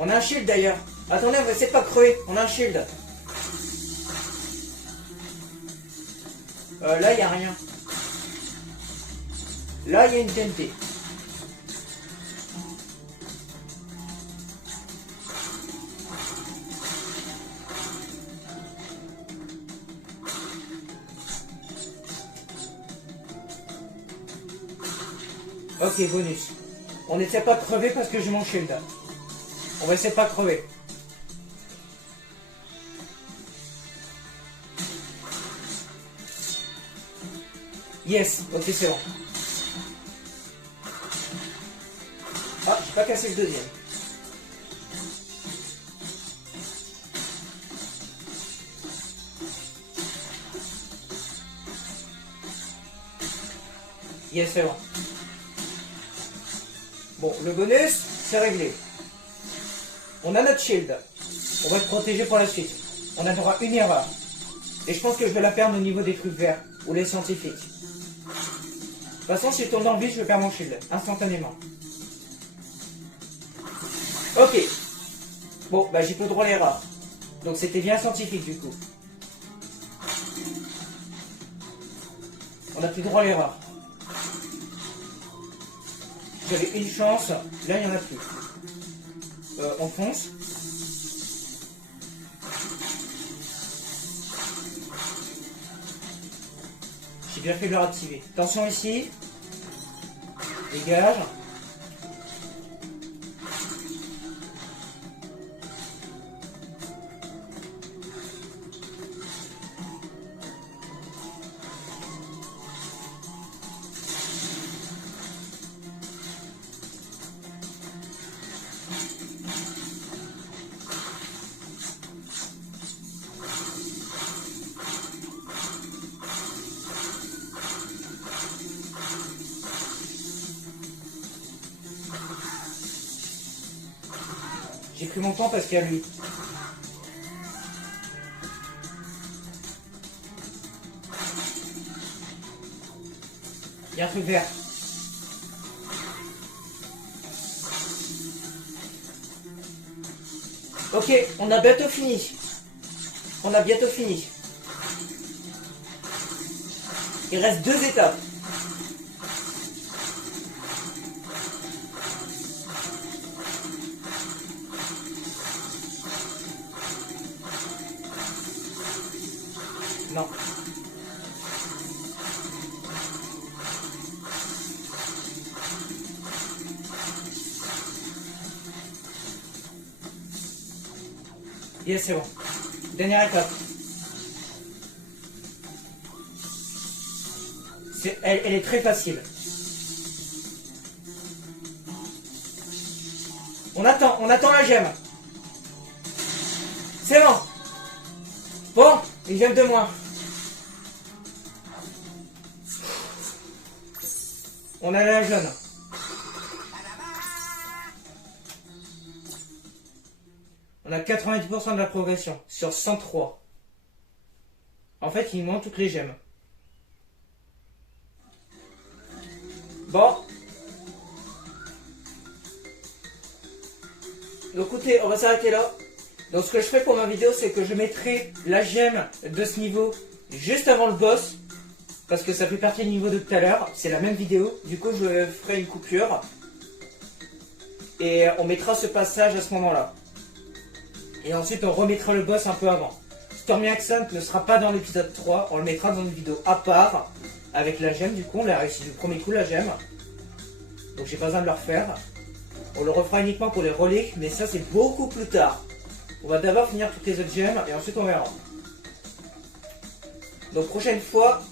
On a un shield d'ailleurs. Attendez, on va essayer de pas crever. On a un shield. Là, il n'y a rien. Là, il y a une TNT. Ok, bonus. On n'essaie pas de crever parce que j'ai mon shield. On va essayer de pas crever. Yes, ok, c'est bon. Ah, j'ai pas cassé le deuxième. Yes, c'est bon. Bon, le bonus, c'est réglé. On a notre shield. On va être protégé pour la suite. On a droit à une erreur. Et je pense que je vais la perdre au niveau des trucs verts. Ou les scientifiques. De toute façon, si je tourne dans le vide, je vais perdre mon shield. Instantanément. Ok. Bon, bah j'ai plus droit à l'erreur. Donc c'était bien scientifique du coup. On a plus droit à l'erreur. J'avais une chance. Là, il n'y en a plus. On fonce. J'ai bien fait de le réactiver. Attention ici. Dégage. J'ai pris mon temps parce qu'il y a lui. Il y a un truc vert. Ok, on a bientôt fini. On a bientôt fini. Il reste 2 étapes. Non. Yes, c'est bon. Dernière étape. Elle est très facile. On attend la gemme. C'est bon. Bon, une gemme de moins. On a la jaune. On a 90% de la progression sur 103. En fait, il manque toutes les gemmes. Bon. Donc écoutez, on va s'arrêter là. Donc ce que je ferai pour ma vidéo, c'est que je mettrai la gemme de ce niveau juste avant le boss. Parce que ça fait partie du niveau de tout à l'heure. C'est la même vidéo. Du coup, je ferai une coupure. Et on mettra ce passage à ce moment-là. Et ensuite, on remettra le boss un peu avant. Stormy Accent ne sera pas dans l'épisode 3. On le mettra dans une vidéo à part. Avec la gemme, du coup, on l'a réussi du premier coup, la gemme. Donc j'ai pas besoin de le refaire. On le refera uniquement pour les reliques, mais ça c'est beaucoup plus tard. On va d'abord finir toutes les autres gemmes et ensuite on verra. Donc prochaine fois,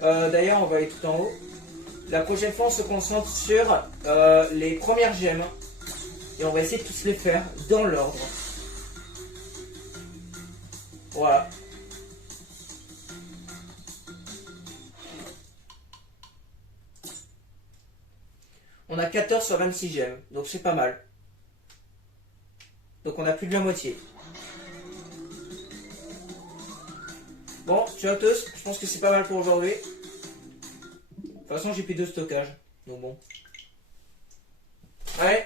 d'ailleurs on va aller tout en haut. La prochaine fois on se concentre sur les premières gemmes. Et on va essayer de tous les faire dans l'ordre. Voilà. On a 14 sur 26 gemmes, donc c'est pas mal. Donc on a plus de la moitié. Bon, ciao à tous, je pense que c'est pas mal pour aujourd'hui. De toute façon j'ai plus de stockage, donc bon. Allez.